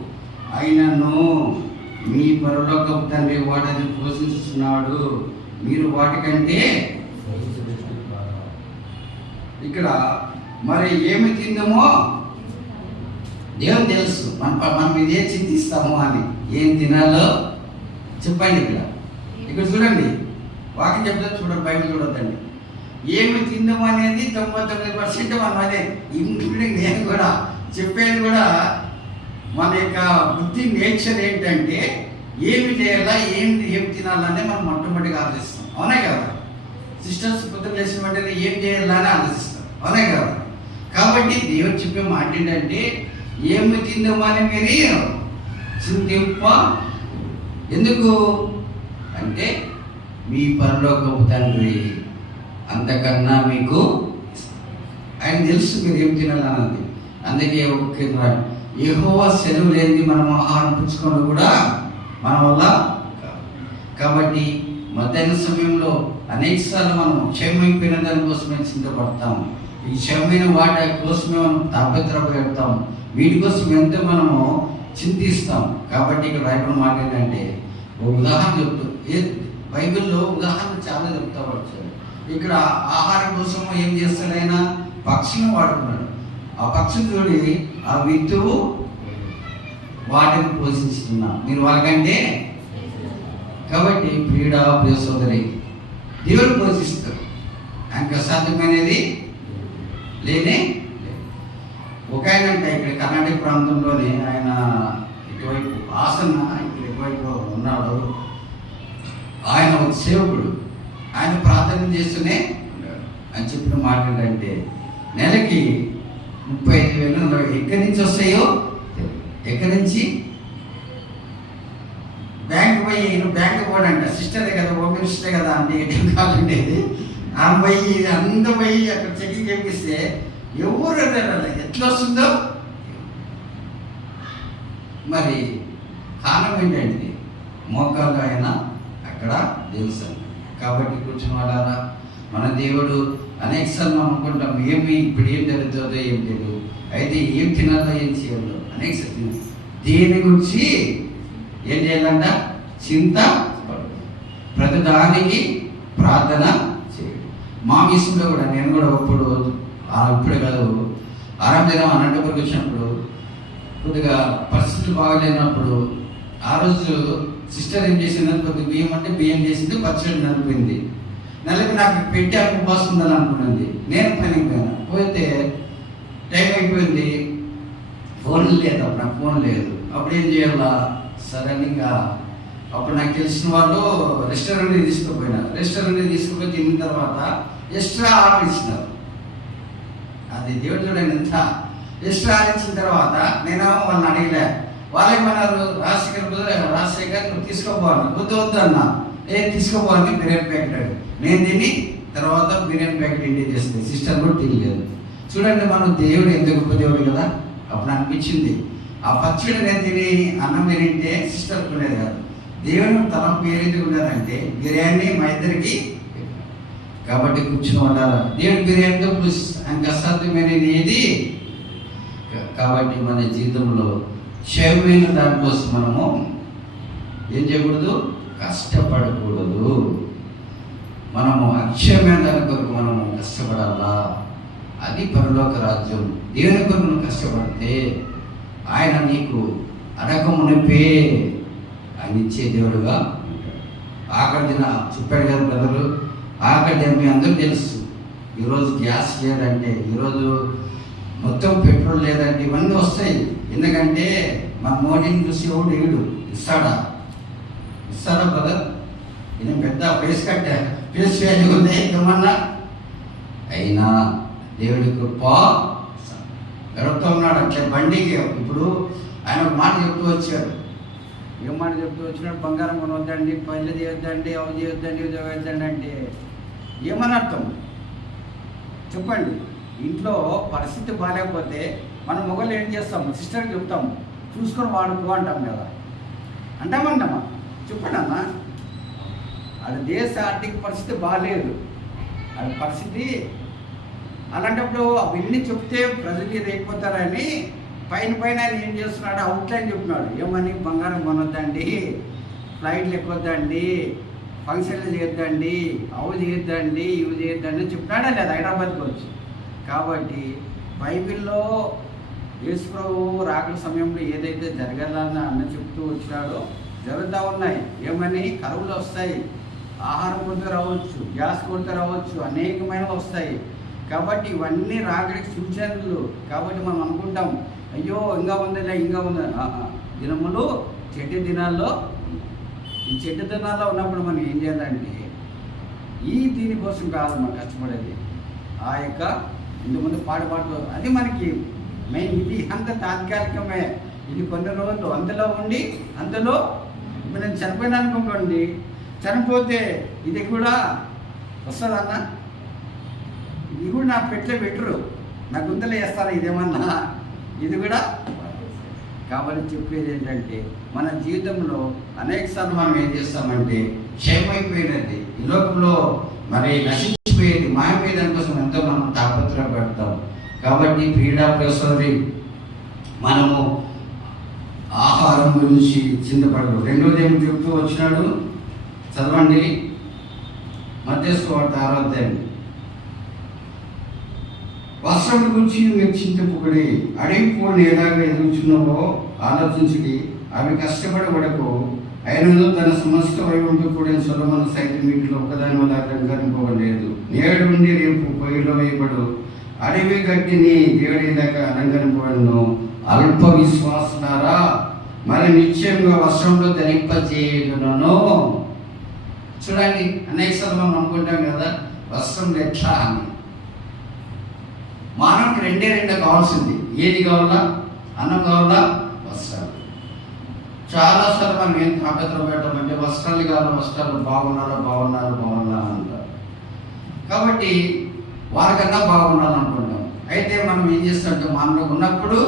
అయినను మీ పరలోకపు తండ్రి వాటిని పోషిస్తున్నాడు. మీరు వాటికంటే ఇక్కడ మరి ఏమి తిందామో దేవుని తెలుసు. మనం ఇదే చింతిస్తాము అని. ఏం తినాలో చెప్పండి. ఇక్కడ చూడండి, వాక్యం చెప్తే చూడండి, బైబిల్ చూడొద్దండి. ఏమి తిందాము అనేది 99% మనం అదే, ఇంక్లూడింగ్ నేను కూడా చెప్పేది కూడా. మన యొక్క బుద్ధి నేచర్ ఏంటంటే ఏమి చేయాలా, ఏం తినాలనే మనం మొట్టమొదటిగా ఆలోచిస్తాం. అవునే కదా? సిస్టర్స్ పొద్దున లేచిన వెంటనే ఏం చేయాలని ఆలోచిస్తాం. అవునే కదా? కాబట్టి దేవుడు చెప్పే మాట ఏంటంటే ఏమి తిందామని మీరు చింతింప. ఎందుకు అంటే మీ పరలోకపు తండ్రి అంతకన్నా మీకు ఆయన తెలుసు మీరు ఏం తినాలన్నది. అందుకే ఒక యెహోవా సెలవు లేనిది మనం ఆహారం పుచ్చుకోవడం కూడా మన వల్ల. కాబట్టి మధ్యాహ్న సమయంలో అనేకసార్లు మనం క్షయమైపోయిన దానికోసమే చింతపడతాం. ఈ క్షయమైన వాటి కోసమే మనం తాపత్రపడతాం. వీటి కోసం ఎంతో మనము చింతిస్తాం. కాబట్టి ఇక్కడ రాయబడిన మాట ఏంటంటే, ఒక ఉదాహరణ చెప్తూ, బైబిల్లో ఉదాహరణ చాలా చెప్తా వచ్చాడు. ఇక్కడ ఆహారం కోసం ఏం చేస్తాడైనా పక్షులను వాడుకున్నాడు. ఆ పక్షులు చూడి, ఆ విత్తువు వాటిని పోషిస్తున్నా మీరు వాళ్ళకంటే. కాబట్టి ప్రియ సోదరి, దేవుడు పోషిస్తాడు. ఆయనకు అసాధ్యమైనది లేనే. ఒక ఆయన అంటే ఇక్కడ కర్ణాటక ప్రాంతంలోనే ఆయన ఇటువైపు ఆసన్న ఇక్కడ ఇటువైపు ఉన్నాడు. ఆయన ఒక సేవకుడు. ఆయన ప్రార్థన చేస్తూనే ఉన్నాడు. అని చెప్పిన మాట ఏంటంటే, నెలకి 35,000 ఎక్కడి నుంచి వస్తాయో, ఎక్కడి నుంచి బ్యాంక్ పోయి, బ్యాంక్ పోడంట. సిస్టరే కదా, హోమ్ మినిస్టరే కదా, అంటే ఏటీఎం కార్డు ఉండేది. ఆ పోయి అంత పోయి అక్కడ చెకింగ్ చేపిస్తే ఎవరు ఎట్లా వస్తుందో. మరి కారణం ఏంటంటే మోకాలు ఆయన అక్కడ తెలుసు. కాబట్టి కూర్చుని వాళ్ళారా, మన దేవుడు అనేకసార్లు మనం అనుకుంటాం ఏమి ఇప్పుడు ఏం జరుగుతుందో ఏం తెలియదు. అయితే ఏం తినాలో ఏం చేయాలో అనేకసార్లు దేని గురించి ఏం చేయాలంట? చింత ప్రతిదానికి ప్రార్థన చేయాలి. మా విషయంలో కూడా నేను కూడా ఇప్పుడే కాదు, ఆరాధన అనంతపురికి వచ్చినప్పుడు కొద్దిగా పరిస్థితులు బాగలేనప్పుడు ఆ రోజు సిస్టర్ ఏం చేసిందని కొద్దిగా బియ్యం అంటే బియ్యం చేసింది, పచ్చడి నలిపింది. నలిపి నాకు పెట్టి ఉపవాసం ఉందని అనుకున్నది. నేను పనికి పోతే టైం అయిపోయింది. ఫోన్ లేదు, అప్పుడు నాకు ఫోన్ లేదు. అప్పుడు ఏం చేయాలా? సడన్గా అప్పుడు నాకు తెలిసిన వాళ్ళు రెస్టారెంట్కి తీసుకుపోయి తిన్న తర్వాత ఎక్స్ట్రా ఆర్డర్ ఇచ్చినారు. అది దేవుడు చూడండి ఎంత లిస్ట్ రాయించిన తర్వాత నేనేమో వాళ్ళని అడిగలే. వాళ్ళు ఏమన్నారు, రాజశేఖర్ నువ్వు తీసుకోపోవాలి, వద్దు అన్నా. తీసుకోపోవాలి బిర్యానీ ప్యాకెట్. నేను తిని తర్వాత బిర్యానీ ప్యాకెట్ ఇంటికి చేస్తే సిస్టర్ కూడా తెలియలేదు. చూడండి, మనం దేవుడు ఎంత గొప్ప దేవుడు కదా. అప్పుడు అనిపించింది, ఆ పచ్చడి నేను తిని అన్నం తింటే సిస్టర్ ఉండేది కాదు. దేవుని తలంపు ఏ రీతిగా ఉండదంటే బిర్యానీ మా ఇద్దరికి కాబట్టి కూర్చుని ఉండాలి. దేవుడి బిర్యానీతో ఆయనకు అసాధ్యమైనది ఏది. కాబట్టి మన జీవితంలో క్షయమైన దానికోసం మనము ఏం చేయకూడదు, కష్టపడకూడదు. మనము అక్షయమైన దాని కొరకు మనము కష్టపడాలా. అది పరలోక రాజ్యం. దేవుని కొరకు నువ్వు కష్టపడితే ఆయన నీకు అడగమునిపే ఆయన ఇచ్చే దేవుడుగా ఉంటాడు. ఆఖరి దిన చెప్పాడు కదా బ్రదరు, ఆఖరి దిన మీ అందరూ తెలుసు. ఈరోజు గ్యాస్ లేదంటే, ఈరోజు మొత్తం పెట్రోల్ లేదంటే ఇవన్నీ వస్తాయి. ఎందుకంటే మన మోడీని చూసి ఎవడు ఏడు ఇస్తాడా బ్రదర్? ఇది పెద్ద ఫేస్ వాల్యూ ఉంది ఏమన్నా. అయినా దేవుడి కృప గడుపుతూ ఉన్నాడు. అట్లా బండికి ఇప్పుడు ఆయన ఒక మాట చెప్తూ వచ్చాడు. ఏం మాట చెప్తూ వచ్చినాడు? బంగారం కొనవద్దండి, పనులు చేయొద్దండి, అవి చేయొద్దండి, ఇది చేయొద్దండి అంటే ఏమని అర్థం చెప్పండి? ఇంట్లో పరిస్థితి బాగాలేకపోతే మనం మొగలు ఏం చేస్తాము? సిస్టర్కి చెప్తాము, చూసుకొని వాడుకో అంటాం కదా. అంటామా? చెప్పండి అన్న. అది దేశ ఆర్థిక పరిస్థితి బాగాలేదు, అది పరిస్థితి. అలాంటప్పుడు అవన్నీ చెప్తే ప్రజలు రేగిపోతారని పైన ఆయన ఏం చేస్తున్నాడు, అవుట్లైన్ చెప్తున్నాడు. ఏమని? బంగారం కొనొద్దండి, ఫ్లైట్లు ఎక్కొద్దండి, ఫంక్షన్లు చేయొద్దండి, అవి చేయొద్దండి, ఇవి చేయొద్దండి చెప్తున్నాడా లేదా? హైదరాబాద్కి వచ్చి. కాబట్టి బైబిల్లో యేసు ప్రభువు రాకడ సమయంలో ఏదైతే జరగాలని అన్న చెప్తూ వచ్చినాడో జరుగుతూ ఉన్నాయి. ఏమని? కరువులు వస్తాయి, ఆహారం కొరత రావచ్చు, గ్యాస్ కొరత రావచ్చు, అనేకమైనవి వస్తాయి. కాబట్టి ఇవన్నీ రాకడికి సూచనలు. కాబట్టి మనం అనుకుంటాం, అయ్యో ఇంకా ఉందిలే, ఇంకా ఉంది. దినములు చెడ్డ దినాల్లో, ఈ చెడ్డ దినాల్లో ఉన్నప్పుడు మనం ఏం చేయాలంటే దీనికోసం కాదు మనం కష్టపడేది. ఆ యొక్క ఇంతకుముందు పాడుతూ అది మనకి మెయిన్. ఇది అంత తాత్కాలికమే. ఇది కొన్ని రోజులు అందులో ఉండి అందులో ఇప్పుడు నేను చనిపోయినా అనుకోండి, చనిపోతే ఇది కూడా వస్తుందన్న, ఇది కూడా నా పెట్టరు, నా గుంతలో వేస్తారా ఇదేమన్నా, ఇది కూడా. కాబట్టి చెప్పేది ఏంటంటే మన జీవితంలో అనేకసార్లు మనం ఏం చేస్తామంటే క్షయమైపోయినది, ఈ లోకంలో మరి నశించిపోయేది, మాయపోయే దానికోసం ఎంతో మనం తాపత్రయపడతాం. కాబట్టి క్రీడాప్రసరి మనము ఆహారం గురించి చింతపడదు. రెండోది ఏమి చెప్తూ వచ్చినాడు, చదవండి. మత్తయి సువార్త 6వ అధ్యాయం. వస్త్రం గురించి మీరు చింతపొకడి, అడవి పూలను ఎలాగ ఎదుగుచున్నావో ఆలోచించుడి, అవి కష్టపడబడకు. అయినను తన సమస్త వైభవంతో కూడిన సొలొమోను సైతం వీటిలో ఒక్కదాని వల్ల అలంకరింపబడలేదు. నేడు నుండి రేపు పొయ్యిలో వేయబడు అడవి గట్టిని దేవుడి దాకా అలంకరింపబడను. అల్ప విశ్వాసులారా, మరి నిశ్చయంగా వస్త్రంలో ధరింపజేయుదును. చూడండి, అనేకసార్లు మనం అనుకుంటాం కదా వస్త్రం ఎట్లా అని. మానవుడికి రెండే కావాల్సింది. ఏది కావాలా? అన్నం కావాలా, వస్త్రాలు. చాలాసార్లు మనం ఏం తాపత్రం పెట్టామంటే వస్త్రాలు కావాలి, వస్త్రాలు బాగున్నారా అంటారు. కాబట్టి వారికన్నా బాగుండాలనుకుంటాం. అయితే మనం ఏం చేస్తామంటే మానవుడు ఉన్నప్పుడు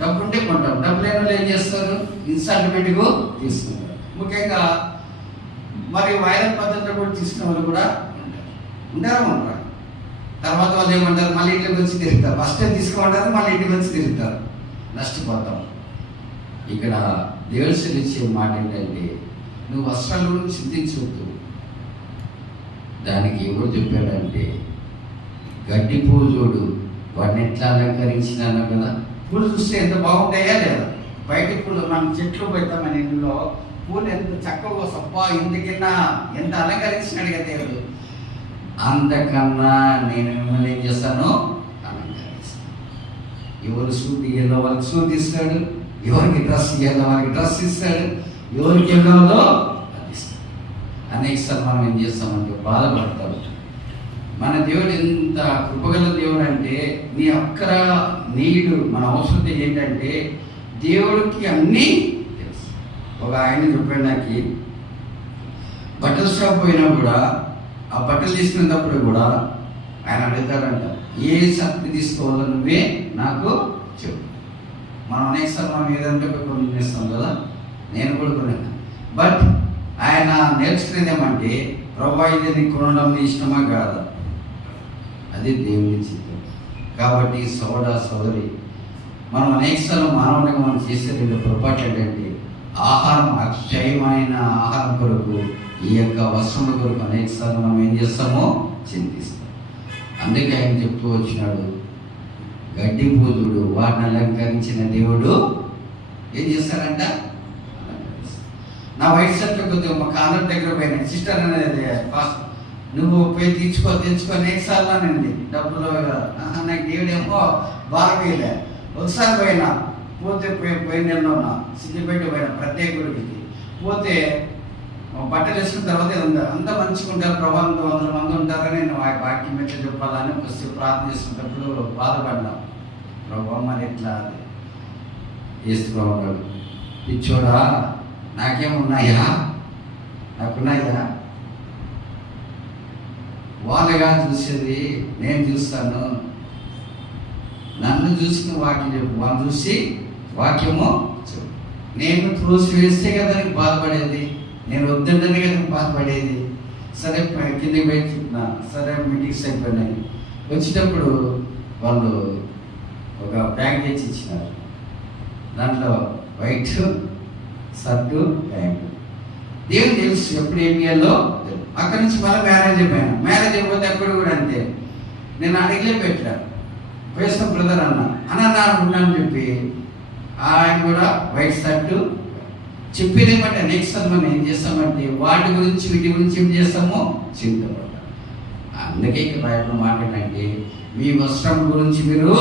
డబ్బు ఉంటే కొంటాం, డబ్బు లేని వాళ్ళు ఏం చేస్తారు? ఇన్స్టాల్మెంట్కు తీసుకుంటారు. ముఖ్యంగా మరి వైరల్ పద్ధతిలో కూడా తీసుకునే వాళ్ళు కూడా ఉంటారు. తర్వాత వాళ్ళు ఏమంటారు? మళ్ళీ ఇంటికి వచ్చి తిరుగుతారు. ఫస్ట్ టైం తీసుకోమంటారు, మళ్ళీ ఇంటికి వచ్చి తిరుగుతారు. నష్టపోతాం. ఇక్కడ దేవుడు ఇచ్చే మాట ఏంటంటే నువ్వు వస్త్రాల గురించి చింతించవద్దు. దానికి ఎవరు చెప్పాడంటే గడ్డి పువ్వు చూడు, వాడిని ఎట్లా అలంకరించినాను కదా. పూలు చూస్తే ఎంత బాగుంటాయా లేదా? బయట పూలు మనం చెట్లు పెడతాం, మన ఇంట్లో పూలు ఎంత చక్కగా సప్పా ఇంటికన్నా ఎంత అలంకరించినాడు కదా దేవుడు. అంతకన్నా నేను మిమ్మల్ని ఏం చేస్తాను? అలంకరిస్తాను. ఎవరు సూట్ ఇయ్యాలో వాళ్ళకి సూట్ ఇస్తాడు, ఎవరికి డ్రెస్ ఇయ్యాలో వాళ్ళకి డ్రెస్ ఇస్తాడు, ఎవరికి ఇవ్వాలో అది ఇస్తాడు. అనేకసార్లు మనం ఏం చేస్తామంటే బాధపడతాం. మన దేవుడు ఎంత కృపగల దేవుడు అంటే నీ అక్కర నీడు మన అవసరం ఏంటంటే దేవుడికి అన్నీ తెలుసు. ఒక ఆయన చెప్పాడు నాకు, బట్టల షాప్ పోయినా కూడా ఆ బట్టలు తీసుకునేటప్పుడు కూడా ఆయన అడుగుతాడంట, ఏ శక్తి తీసుకోవాలో నువ్వే నాకు చెప్పు. మనం అనేకసారి మనం ఏదంటే కొనేస్తాం కదా, నేను కూడా కొన్నాను. బట్ ఆయన నేర్చుకునేది ఏమంటే, ప్రభా ఇది నీకు కొనడం నీ ఇష్టమా కాదా, అది దేవుని చిత్తం. కాబట్టి సోదరి మనం అనేకసార్లు మానవుడిగా మనం చేసే రెండు పొరపాట్లు ఏంటంటే, ఆహారం అక్షయమైన ఆహారం కొరకు, ఈ యొక్క వస్త్రముల కొరకు అనేకసార్లు మనం ఏం చేస్తామో చింతిస్తాం. అందుకే ఆయన చెప్తూ వచ్చినాడు, గడ్డి పూజుడు వాటిని అలంకరించిన దేవుడు ఏం చేస్తారంట, నా వైట్ షర్ట్ కొద్దిగా మా కాలర్ దగ్గర పోయినా సిస్టర్ అనేది నువ్వు పోయి తెచ్చుకో అనేకసార్లు అనండి డబ్బులు, నాకు దేవుడేమో బాగా ఒకసారి పోయినా పోతే పోయిన సిద్ధిపేట పోయినా ప్రత్యేక గుడికి పోతే బట్టలు వేసుకున్న తర్వాత అంత మంచిగా ఉంటారు, ప్రభావం 100 మంది ఉంటారని నేను వాక్యం ఎట్లా చెప్పాలని ఫస్ట్ ప్రార్థన చేసుకున్నప్పుడు బాధపడ్డా. ప్రభావం మరి ఎట్లా వేసుకోవాలి, పిచ్చోడా నాకేమున్నాయా, నాకున్నాయా, వాళ్ళగా చూసేది నేను చూస్తాను, నన్ను చూసుకుని వాక్యం చెప్పు, వాళ్ళు చూసి వాక్యము చెప్పు. నేను త్రోసి వేస్తే కదా నీకు బాధపడేది, నేను వద్దంటేనే కదా బాధపడేది. సరే కిందకి పోయి చెప్తున్నా, సరే మీటింగ్స్ అయిపోయినాయి. వచ్చేటప్పుడు వాళ్ళు ఒక బ్యాగ్ తెచ్చి ఇచ్చినారు, దాంట్లో వైట్ షర్టు ప్యాంటు. దేవుడు తెలుసు ఎప్పుడు ఏం చేయాలో. అక్కడి నుంచి మళ్ళీ మ్యారేజ్ అయిపోయాను. మ్యారేజ్ అయిపోతే అక్కడ కూడా అంతే, నేను అడిగే పెట్టాను, వేస్తాం బ్రదర్ అన్న అనుకున్నాను చెప్పి ఆయన కూడా వైట్ షర్టు చెప్పేది ఏమంటే, నెక్స్ట్ మనం ఏం చేస్తామంటే వాటి గురించి వీటి గురించి ఏం చేస్తామో చింతపడతాం. అందుకే ఇక్కడ రాయడం మాట ఏంటంటే, మీ వస్త్రం గురించి మీరు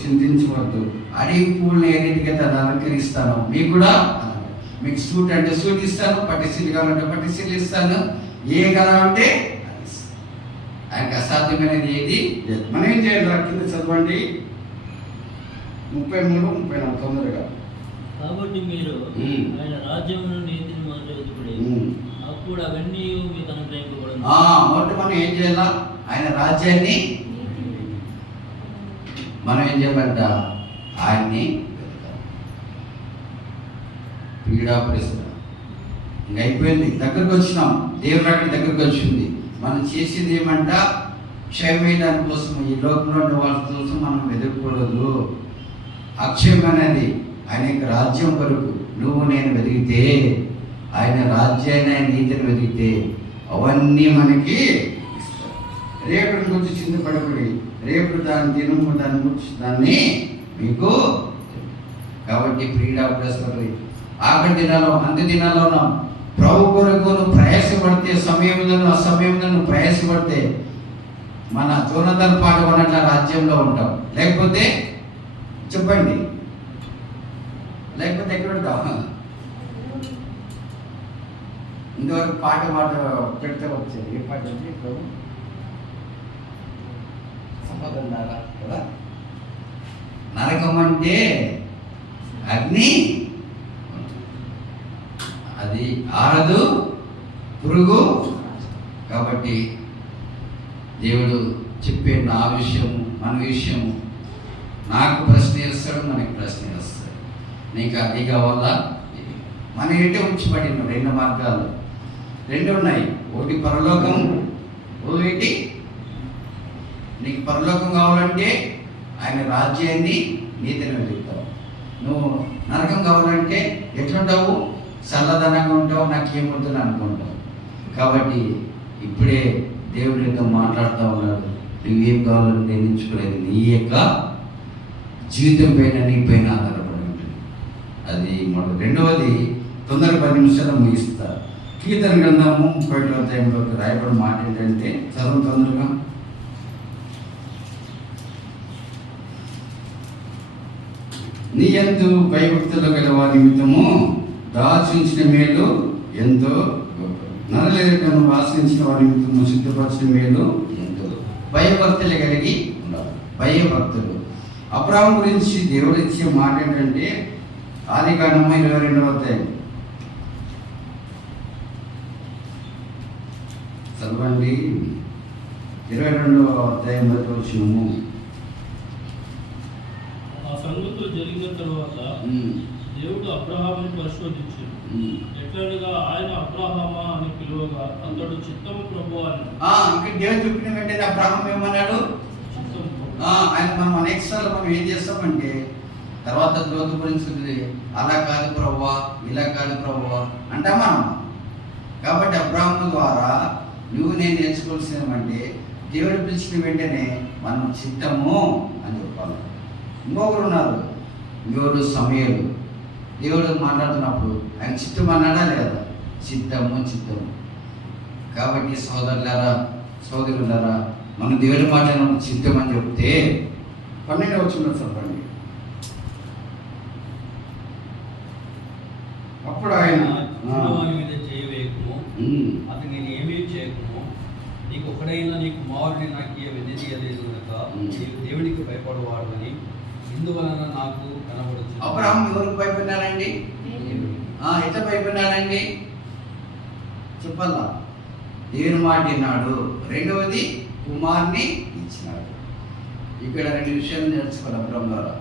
చింతించవద్దు, అడవి పూలను ఏ రీతిగా అలంకరిస్తాను మీకు కూడా. మీకు సూట్ అంటే సూట్ ఇస్తాను, పట్టి సీలు కావాలంటే పట్టి సీలు ఇస్తాను, ఏ కావాలంటే ఆయనకు అసాధ్యమైనది ఏది లేదు. మనం ఏం చేయాలి, కింద చదవండి 33, 34 తొందరగా. కాబట్టి మీరు ఆయన రాజ్యమును నీతిని మొదట వెతుకుడి, అప్పుడు అవన్నీ మీకు అనుగ్రహింపబడును. మొదట మనం ఏం చేయాలా, ఆయన రాజ్యాన్ని మనం ఏం చేయాలంట, ఆయన్ని పీడా ప్రశ్న ఇంక అయిపోయింది, దగ్గరకు వచ్చినాం, దేవుడు అక్కడ దగ్గరకు వచ్చింది. మనం చేసేది ఏమంట, క్షయమైన దానికోసం, ఈ లోకంలో ఉండే వాళ్ళ కోసం మనం వెతకూడదు. అక్షయం అనేది ఆయన యొక్క రాజ్యం కొరకు నువ్వు నేను వెతికితే, ఆయన రాజ్యాన్ని ఆయన నీతిని వెతికితే అవన్నీ మనకి ఇస్తారు. రేపటి గురించి చింతపడకూడి, రేపు దాని దినము దాని గురించి దాన్ని మీకు. కాబట్టి ఫ్రీడా ప్రశ్న ఆఖరి దినాల్లో అంత్య దినాల్లో ప్రభు కొరకు నువ్వు ప్రయాసపడితే, సమయంలో అసమయంలో నువ్వు ప్రయాసపడితే మన జోనతన్ పాట కొనట్ల రాజ్యంలో ఉంటాం. లేకపోతే చెప్పండి, లేకపోతే ఎక్కడ ఉంటాం? ఇంతవరకు పాట పెడితే వచ్చేది ఏ పాట అంటే ఇప్పుడు సంపదన్నారా కదా. నరకం అంటే అగ్ని, అది ఆరదు పురుగు. కాబట్టి దేవుడు చెప్పే నా విషయము మన విషయము, నాకు ప్రశ్న వేస్తాడు, మనకి ప్రశ్న వేస్తాడు. నీకు అది కావాలా, మన ఏంటి ఉంచబడిన 2 మార్గాలు 2 ఉన్నాయి. ఒకటి పరలోకం, ఒకటి నీకు పరలోకం కావాలంటే ఆయన రాజ్యాన్ని నీతిని వెతుకుతావు. నువ్వు నరకం కావాలంటే ఎట్లుంటావు, చల్లదనంగా ఉంటావు, నాకేమవుతుంది అనుకుంటావు. కాబట్టి ఇప్పుడే దేవుడితో మాట్లాడుతూ ఉన్నాడు, నువ్వేం కావాలని నిర్ణయించుకోలేదు, నీ యొక్క జీవితం పైన నీ పైన ఆధారపడి ఉంటుంది. అది మొదటి. రెండవది తొందర 10 నిమిషాలు ముగిస్తా. కీర్తన గ్రంథము 31వ అధ్యాయంలోకి రాయబడిన మాట ఏంటంటే, చదువు తొందరగా. నీ యందు భయభక్తులు గల వారి నిమిత్తము దాచించిన మేలు ఎంతో గొప్ప, నరలేఖను ఆశించిన వారి నిమిత్తము సిద్ధపరిచిన మేలు ఎంతో. భయభక్తులు కలిగి ఉండాలి. భయభక్తులు. అబ్రాహాము గురించి దేవుడు ఇచ్చే మాట ఏంటంటే ఆదికాండము 22వ అధ్యాయం చదవండి. 22వ అధ్యాయం మొదటి వచనము. ఆ సంగతులు జరిగిన తరువాత దేవుడు అబ్రహామును పరిశోధించాడు. ఎట్లనగా ఆయన అబ్రహామా అని పిలువగా అతడు చిత్తము ప్రభువా అని. ఇక్కడ దేవుడు చెప్పిన వెంటనే అబ్రహాం ఏమన్నాడు? చిత్తము ప్రభువా. ఆయన మనం అనేక సార్లు మనం ఏం చేస్తామంటే తర్వాత లోతు గురించి అలా కాదు ప్రభువా, ఇలా కాదు ప్రభువా అంటాం మనం. కాబట్టి అబ్రహాము ద్వారా నువ్వు నేను నేర్చుకోవాల్సిందంటే దేవుడు పిలిచిన వెంటనే మనం చిత్తము అని చెప్పాలి. ఇంకొకరు ఉన్నారు, ఇంకొకరు సమయాలు. దేవుడు మాట్లాడుతున్నప్పుడు ఆయన చిత్తం అన్నాడా లేదా? చిత్తము చిత్తము. కాబట్టి సోదరులారా మనం దేవుడి మాట్లాడిన చిత్తం అని చెప్తే 12వ వచనం చెప్పండి. అప్పుడు ఆయన మీద చేయవేయకుము, అతను నేను ఏమీ చేయకుము, నీకు ఒకడైనా నీ కుమారుడిని నాకు విధించలేదు కనుక నీవు దేవునికి భయపడవాడు అని ఇందువలన నాకు కనబడుతుంది. అబ్రహాము ఎవరికి భయపడినారండి? ఎట్లా భయపడినారండి చెప్పాలా? దేవుని మాట విన్నాడు. రెండవది కుమార్ని ఇచ్చినాడు. ఇక్కడ 2 విషయాలు నేర్చుకోవాలి అబ్రహాము ద్వారా.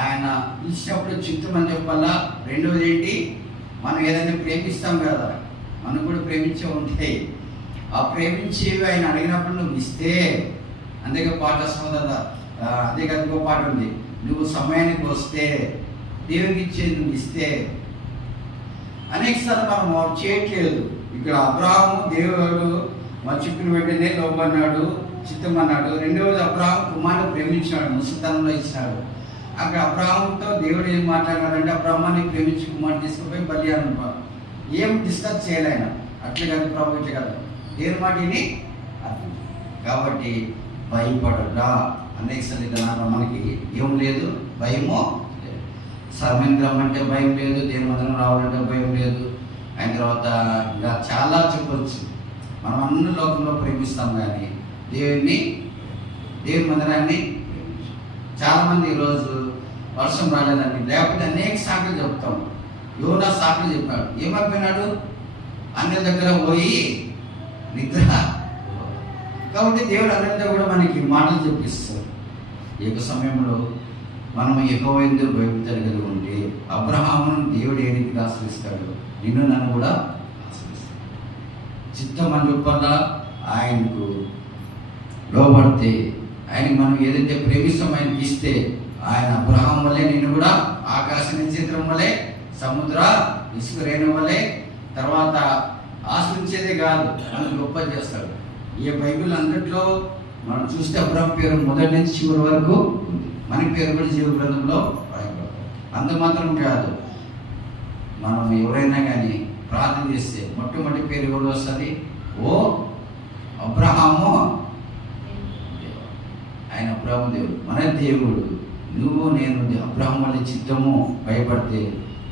ఆయన ఇచ్చినప్పుడు చిత్తం అని చెప్పాలా. రెండవది ఏంటి? మనం ఏదైనా ప్రేమిస్తాం కదా, మనం కూడా ప్రేమించే ఉంటాయి. ఆ ప్రేమించేవి ఆయన అడిగినప్పుడు నువ్వు ఇస్తే, అందుకే పాట సోదరుల అదే కదా ఇంకో పాట ఉంది, నువ్వు సమయానికి వస్తే దేవునికి ఇచ్చేది నువ్వు ఇస్తే. అనేక సార్లు మనం చేయట్లేదు. ఇక్కడ అబ్రహాము దేవుడు మన చెప్పిన వెంటనే లోబన్నాడు, చిత్తం అన్నాడు. రెండవది అబ్రహాము కుమారుని ప్రేమించాడు, ముసలితనంలో ఇచ్చినాడు. అక్కడ అబ్రహాముతో దేవుడు ఏం మాట్లాడాడంటే అబ్రహామాన్ని ప్రేమించి కుమారుడు తీసుకుపోయి బలియాను ఏం డిస్కస్ చేయలేఆయన. అట్లే కాదు ప్రభు, ఇట్లే కదా దేవుని మాటని అర్థం. కాబట్టి భయపడరా అనేక సన్నిధానాలు మనకి ఏం లేదు, భయమో లేదు. సమయం రమ్మంటే భయం లేదు, దేవుని మందిరం రావాలంటే భయం లేదు. అయిన తర్వాత ఇంకా చాలా చెప్పవచ్చు. మనం అన్ని లోకంలో ప్రేమిస్తాం కానీ దేవుని మందిరాన్ని చాలామంది ఈరోజు వర్షం రాలేదండి, లేకపోతే అనేక సాకులు చెప్తాం. యోనా సాకులు చెప్పాడు. ఏమైపోయినాడు? అన్ని దగ్గర పోయి నిద్ర. కాబట్టి దేవుడు అన్నింటిలో కూడా మనకి మాటలు చెప్పిస్తాడు. ఈ యొక్క సమయంలో మనం యెహోవా యందు భయభక్తులు కలిగి ఉంటే అబ్రహామును దేవుడు ఏ రీతిగా ఆశ్రయిస్తాడు, నిన్ను నన్ను కూడా ఆశ్రయిస్తాడు. చిత్తం అని చెప్పాలా, ఆయనకు లోబడితే, ఆయనకి మనం ఏదైతే ప్రేమిస్తాం ఆయనకి ఇస్తే, ఆయన అబ్రహాం వల్లే నిన్ను కూడా ఆకాశ నక్షత్రం వల్లే, సముద్ర ఇసుక రేణు వల్లే, తర్వాత ఆశ్రయించేదే కాదు మనకు గొప్ప చేస్తాడు. ఈ బైబిల్ అందరిలో మనం చూస్తే అబ్రహాం పేరు మొదటి నుంచి చివరి వరకు ఉంది. మన పేరు కూడా జీవ గ్రంథంలో రాయబడతారు. అంత మాత్రం కాదు, మనం ఎవరైనా కానీ ప్రార్థన చేస్తే మొట్టమొదటి పేరు ఎవరు వస్తుంది? ఓ అబ్రహాము. ఆయన అబ్రహాము దేవుడు, మన దేవుడు. నువ్వు నేను అబ్రహాం వల్ల చిత్తము భయపడితే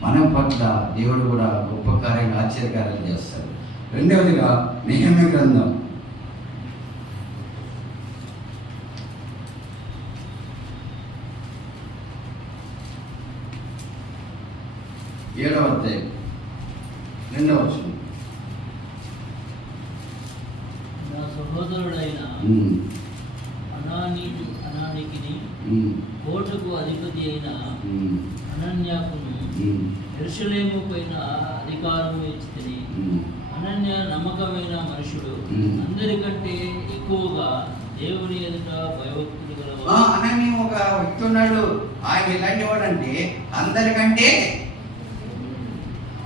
మన పట్ల దేవుడు కూడా గొప్ప కార్యాలు, ఆశ్చర్యకార్యాలు చేస్తాడు. రెండవదిగా నెహెమ్యా గ్రంథం 7వ అధ్యాయం 2వ వచనం. నా సహోదరుడైన అనానికిని కోటకు అధిపతి అయిన అనన్యాకును యెరూషలేము పైన అధికారం ఇచ్చితిని. అనన్య నమ్మకమైన మనుషుడు, అందరికంటే ఎక్కువగా దేవుని ఎదుట భయభక్తులు గలవాడు. అనన్య ఒక వ్యక్తి ఉన్నాడు. ఆయన ఎలాంటి వాడంటే అందరికంటే,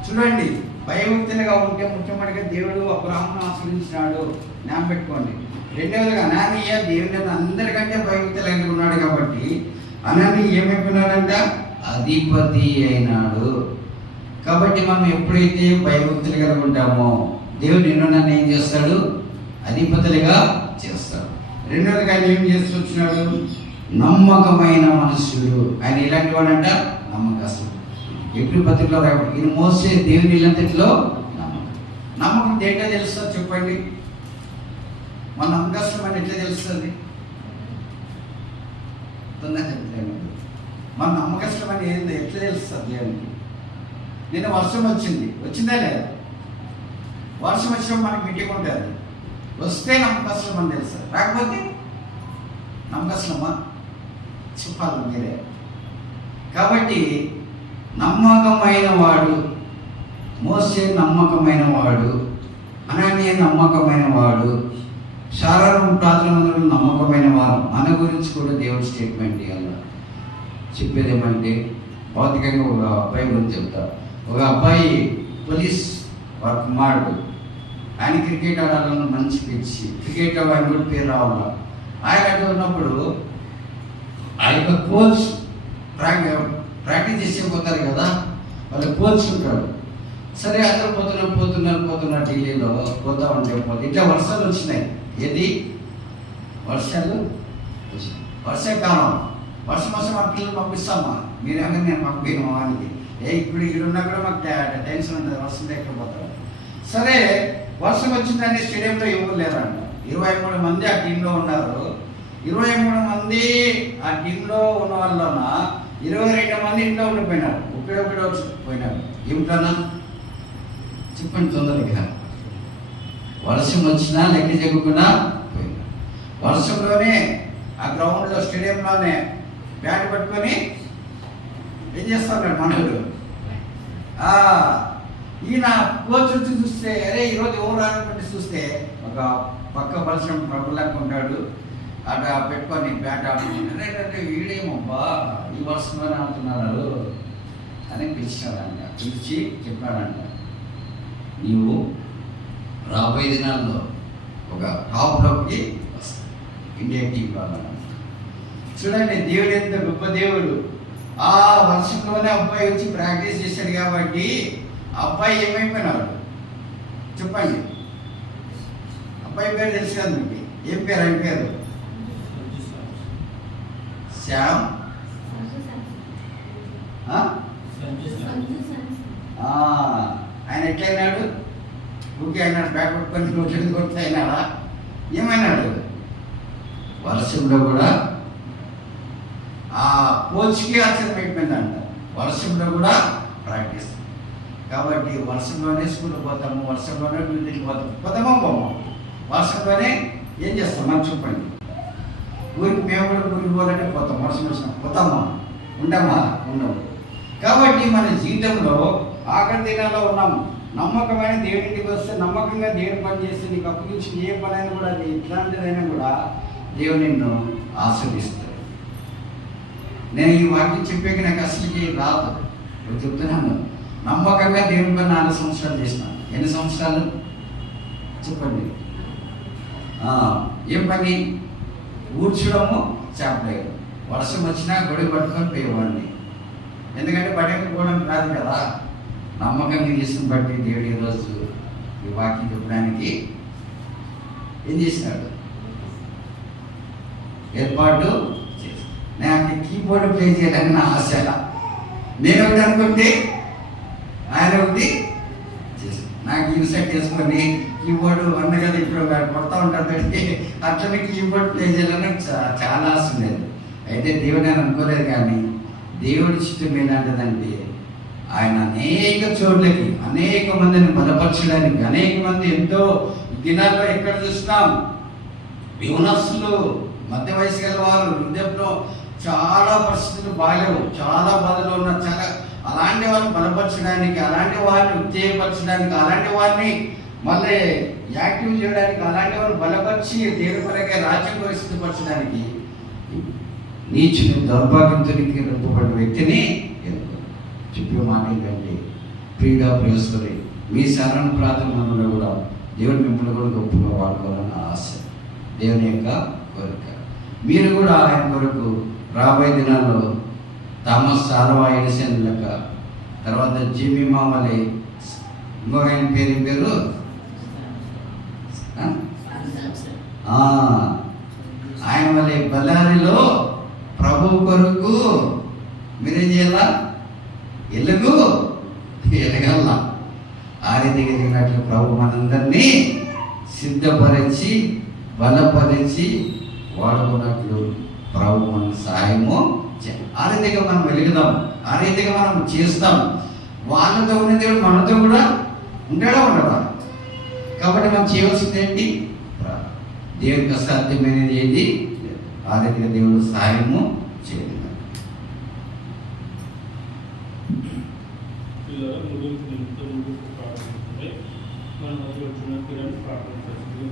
చూడండి, భయభక్తులుగా ఉంటే ముఖ్యమంటిగా దేవుడు అబ్రహామును ఆశ్రయించినాడు. జ్ఞాపకం పెట్టుకోండి. రెండవదిగా అనానీయ దేవుని అందరికంటే భయభక్తులు కలిగి ఉన్నాడు. కాబట్టి అనానీయ ఏమైపోయినాడంట? అధిపతి అయినాడు. కాబట్టి మనం ఎప్పుడైతే భయభక్తులు కలిగి ఉంటామో దేవుడు నిన్ను నన్ను ఏం చేస్తాడు? అధిపతులుగా చేస్తాడు. రెండవదిగా ఆయన ఏం చేస్తూ వచ్చినాడు? నమ్మకమైన మనుషుడు. ఆయన ఇలాంటి వాడంట నమ్మకస్తుడు. ఎప్పుడు పత్రికలో రాయబడి ఈయన మోసే దేవుని ఇల్లంతటిలో నమ్మకం. నమ్మకం దేంటో తెలుస్తా చెప్పండి. మన నమ్మకష్టం అని ఎట్లా తెలుస్తుంది? మన నమ్మకష్టం అని ఏంది ఎట్లా తెలుస్తుంది దేవునికి? నిన్న వర్షం వచ్చిందా లేదా? వర్షం వచ్చినప్పుడు మనకి మీటింగ్ ఉంటుంది. వస్తే నమ్మకష్టం అని తెలుస్తుంది, రాకపోతే నమ్మకష్టమా? చెప్పాలి మీరే. కాబట్టి నమ్మకమైన వాడు మోసే, నమ్మకమైన వాడు అననీయ, నమ్మకమైన వాడు శారీరక ప్రార్థనలు, నమ్మకమైన వారు. మన గురించి కూడా దేవుడు స్టేట్మెంట్ ఇవ్వాలి. చెప్పేది ఏమంటే, భౌతికంగా ఒక అబ్బాయి గురించి చెప్తా. ఒక అబ్బాయి పోలీస్ వారి కుమారుడు, ఆయన క్రికెట్ ఆడాలని మంచి పిచ్చి, క్రికెట్ ఆయన కూడా పేరు రావాలి. ఆయన అక్కడ ఉన్నప్పుడు ఆ యొక్క కోచ్ ప్రాక్టీస్ చేసేపోతారు కదా, వాళ్ళ కోచ్ ఉంటాడు. సరే అందరూ పోతున్నారు ఢిల్లీలో పోతా ఉంటే ఇట్లా వర్షాలు వచ్చినాయి. ఏది వర్షాలు వచ్చినాయి, వర్షాకాలం. వర్షం వస్తే మా పిల్లలు పంపిస్తామా? మీరేమో నేను పంపిను వానికి. ఇప్పుడు ఇక్కడున్నా కూడా మాకు టెన్షన్ ఉంటుంది, వర్షం లేకపోతారు. సరే వర్షం వచ్చిందని స్టేడియంలో ఎవరు లేరంట. 23 మంది ఆ టీంలో ఉన్నారు. 23 మంది ఆ టీంలో ఉన్న వాళ్ళన 22 మంది ఇంట్లో ఉండిపోయినారు. ఒక్కడొక్కడే వచ్చిపోయినారు. ఏమిటన్నా చెప్పండి తొందరగా. వర్షం వచ్చినా లెక్క చెక్కకుండా పోయినారు. వర్షంలోనే ఆ గ్రౌండ్లో స్టేడియంలోనే బ్యాట్ పట్టుకొని ఏం చేస్తాడు మనోడు. ఈయన కోచ్ వచ్చి చూస్తే, అరే ఈరోజు ఎవరు రానటువంటి చూస్తే ఒక పక్క పరిశ్రమ ప్రభులాగా ఉంటాడు. అక్కడ పెట్టుకొని బ్యాట్ ఆడుకుంటే, అరే వీడేమబ్బా ఈ వర్షంలోనే ఆడుతున్నారు అని పిలిచాడంట. పిలిచి చెప్పాడంట, నీవు రాబోయే దినాల్లో ఒక టాప్లోకి వస్తావు, ఇండియా టీం రావాలంట. చూడండి, దేవుడు ఎంత గొప్ప దేవుడు. ఆ వర్షంలోనే అబ్బాయి వచ్చి ప్రాక్టీస్ చేశాడు కాబట్టి అబ్బాయి ఏమైపోయినాడు చెప్పండి. అబ్బాయి పేరు తెలుసు కదా మీకు? ఏం పేరు ఆయన పేరు? శ్యామ్. ఆయన ఎట్లయినాడు? ఊకే అయినాడు, బ్యాట్ పట్టుకొని రోజు కొట్టి అయినాడా? ఏమైనాడు? వర్షంలో కూడా ఆ కోచ్కి ఆశ్చర్యం అయిపోయిందంట. వర్షంలో కూడా ప్రాక్టీస్. కాబట్టి వర్షంలోనే స్కూల్కి పోతాము, వర్షంలోనే డ్యూటీకి పోతామా పోమా? వర్షంలోనే ఏం చేస్తాం మనం చెప్పండి. ఊరికి మేము కూడా ఊరికి పోవాలంటే పోతాం, వర్షం వచ్చినా పోతామా? ఉండమా? ఉండము. కాబట్టి మన జీవితంలో ఆఖరి దినాల్లో ఉన్నాము. నమ్మకమైన దేవుడింటికి వస్తే, నమ్మకంగా దేవుని పని చేస్తే, నీకు అప్పగించి ఏ పని అయినా కూడా, ఎట్లాంటిదైనా కూడా దేవుడు నిన్ను ఆస్వాదిస్తాడు. నేను ఈ వాక్యం చెప్పాక నాకు అసలుకి రాదు, ఇప్పుడు చెప్తున్నాను. నమ్మకంగా దేవుని పని 4 సంవత్సరాలు చేసినాను. ఎన్ని సంవత్సరాలు చెప్పండి? ఏం పని? ఊడ్చడము, చేపలేయడం. వర్షం వచ్చినా గొడుగు పట్టుకొని పోయేవాడిని. ఎందుకంటే పడకపోవడానికి రాదు కదా. నమ్మకంగా చేసిన బట్టి దేవుడు ఈరోజు ఈ వాక్యం చెప్పడానికి ఏం చేసినాడు? ఏర్పాటు చేసి. నాకు కీబోర్డ్ ప్లే చేయాలని నా ఆశ. నేను ఒకటి అనుకుంటే ఆయన ఒకటి చేసి నాకు ఇన్సెట్ చేసుకొని కీబోర్డ్ అన్న కదా ఇప్పుడు కొడతా ఉంటాడు. అట్లనే కీబోర్డ్ ప్లే చేయాలని చాలా ఆశ ఉండేది. అయితే దేవుడు అని అనుకోలేదు. కానీ దేవుడి చిత్తం ఏంటంటే, ఆయన అనేక చోట్లకి అనేక మందిని బలపరచడానికి, అనేక మంది ఎంతో దినాల్లో ఎక్కడ చూసినాం యవనస్తులు, మధ్య వయసు గల వారు, వృద్ధాప్యంలో చాలా పరిస్థితులు బాగాలేవు, చాలా బాధలు ఉన్న, చాలా అలాంటి వారిని బలపరచడానికి, అలాంటి వారిని ఉత్తేజపరచడానికి, అలాంటి వారిని మళ్ళీ యాక్టివ్ చేయడానికి, అలాంటి వారిని బలపరిచి దేవుడి కొరకే రాజ్యం పరిస్థితిపరచడానికి నీచుని దౌర్భాగ్యంతునికి రూపబడిన వ్యక్తిని చెప్పే మాట ఏంటంటే, ప్రియుడా ప్రియస్తులే, మీ శరణ ప్రార్థనలో కూడా దేవుడు మిమ్మల్ని కూడా గొప్పగా వాడుకోవాలని ఆశ, దేవుని యొక్క కోరిక. మీరు కూడా ఆయన కొరకు రాబోయే దినాల్లో థామస్ ఆల్వా ఎడిసన్ లెక్క, తర్వాత జిమ్మి మామలే, ఇంకొక ఆయన పేరు ఆయన వల్లే బళ్ళారిలో ప్రభు కొరకు మీరేం చేయాలా? ఎలగల. ఆ రీతిగా జరిగినట్లు ప్రభు మనందరినీ సిద్ధపరిచి బలపరిచి వాడుకున్నట్లు ప్రభు మన సహాయము ఆ రీతిగా మనం వెలుగుదాం, ఆ రీతిగా మనం చేస్తాం. వాళ్ళతో ఉన్న దేవుడు మనతో కూడా ఉంటాడా ఉండడా? కాబట్టి మనం చేయవలసింది ఏంటి? దేవునికి అసాధ్యమైనది ఏంటి? ఆ రీతిగా దేవుడు సహాయము చేయాలి. ముగింపు ప్రార్థన మన మధ్య వచ్చిన కిరణ్ ప్రార్థన చేస్తుంది.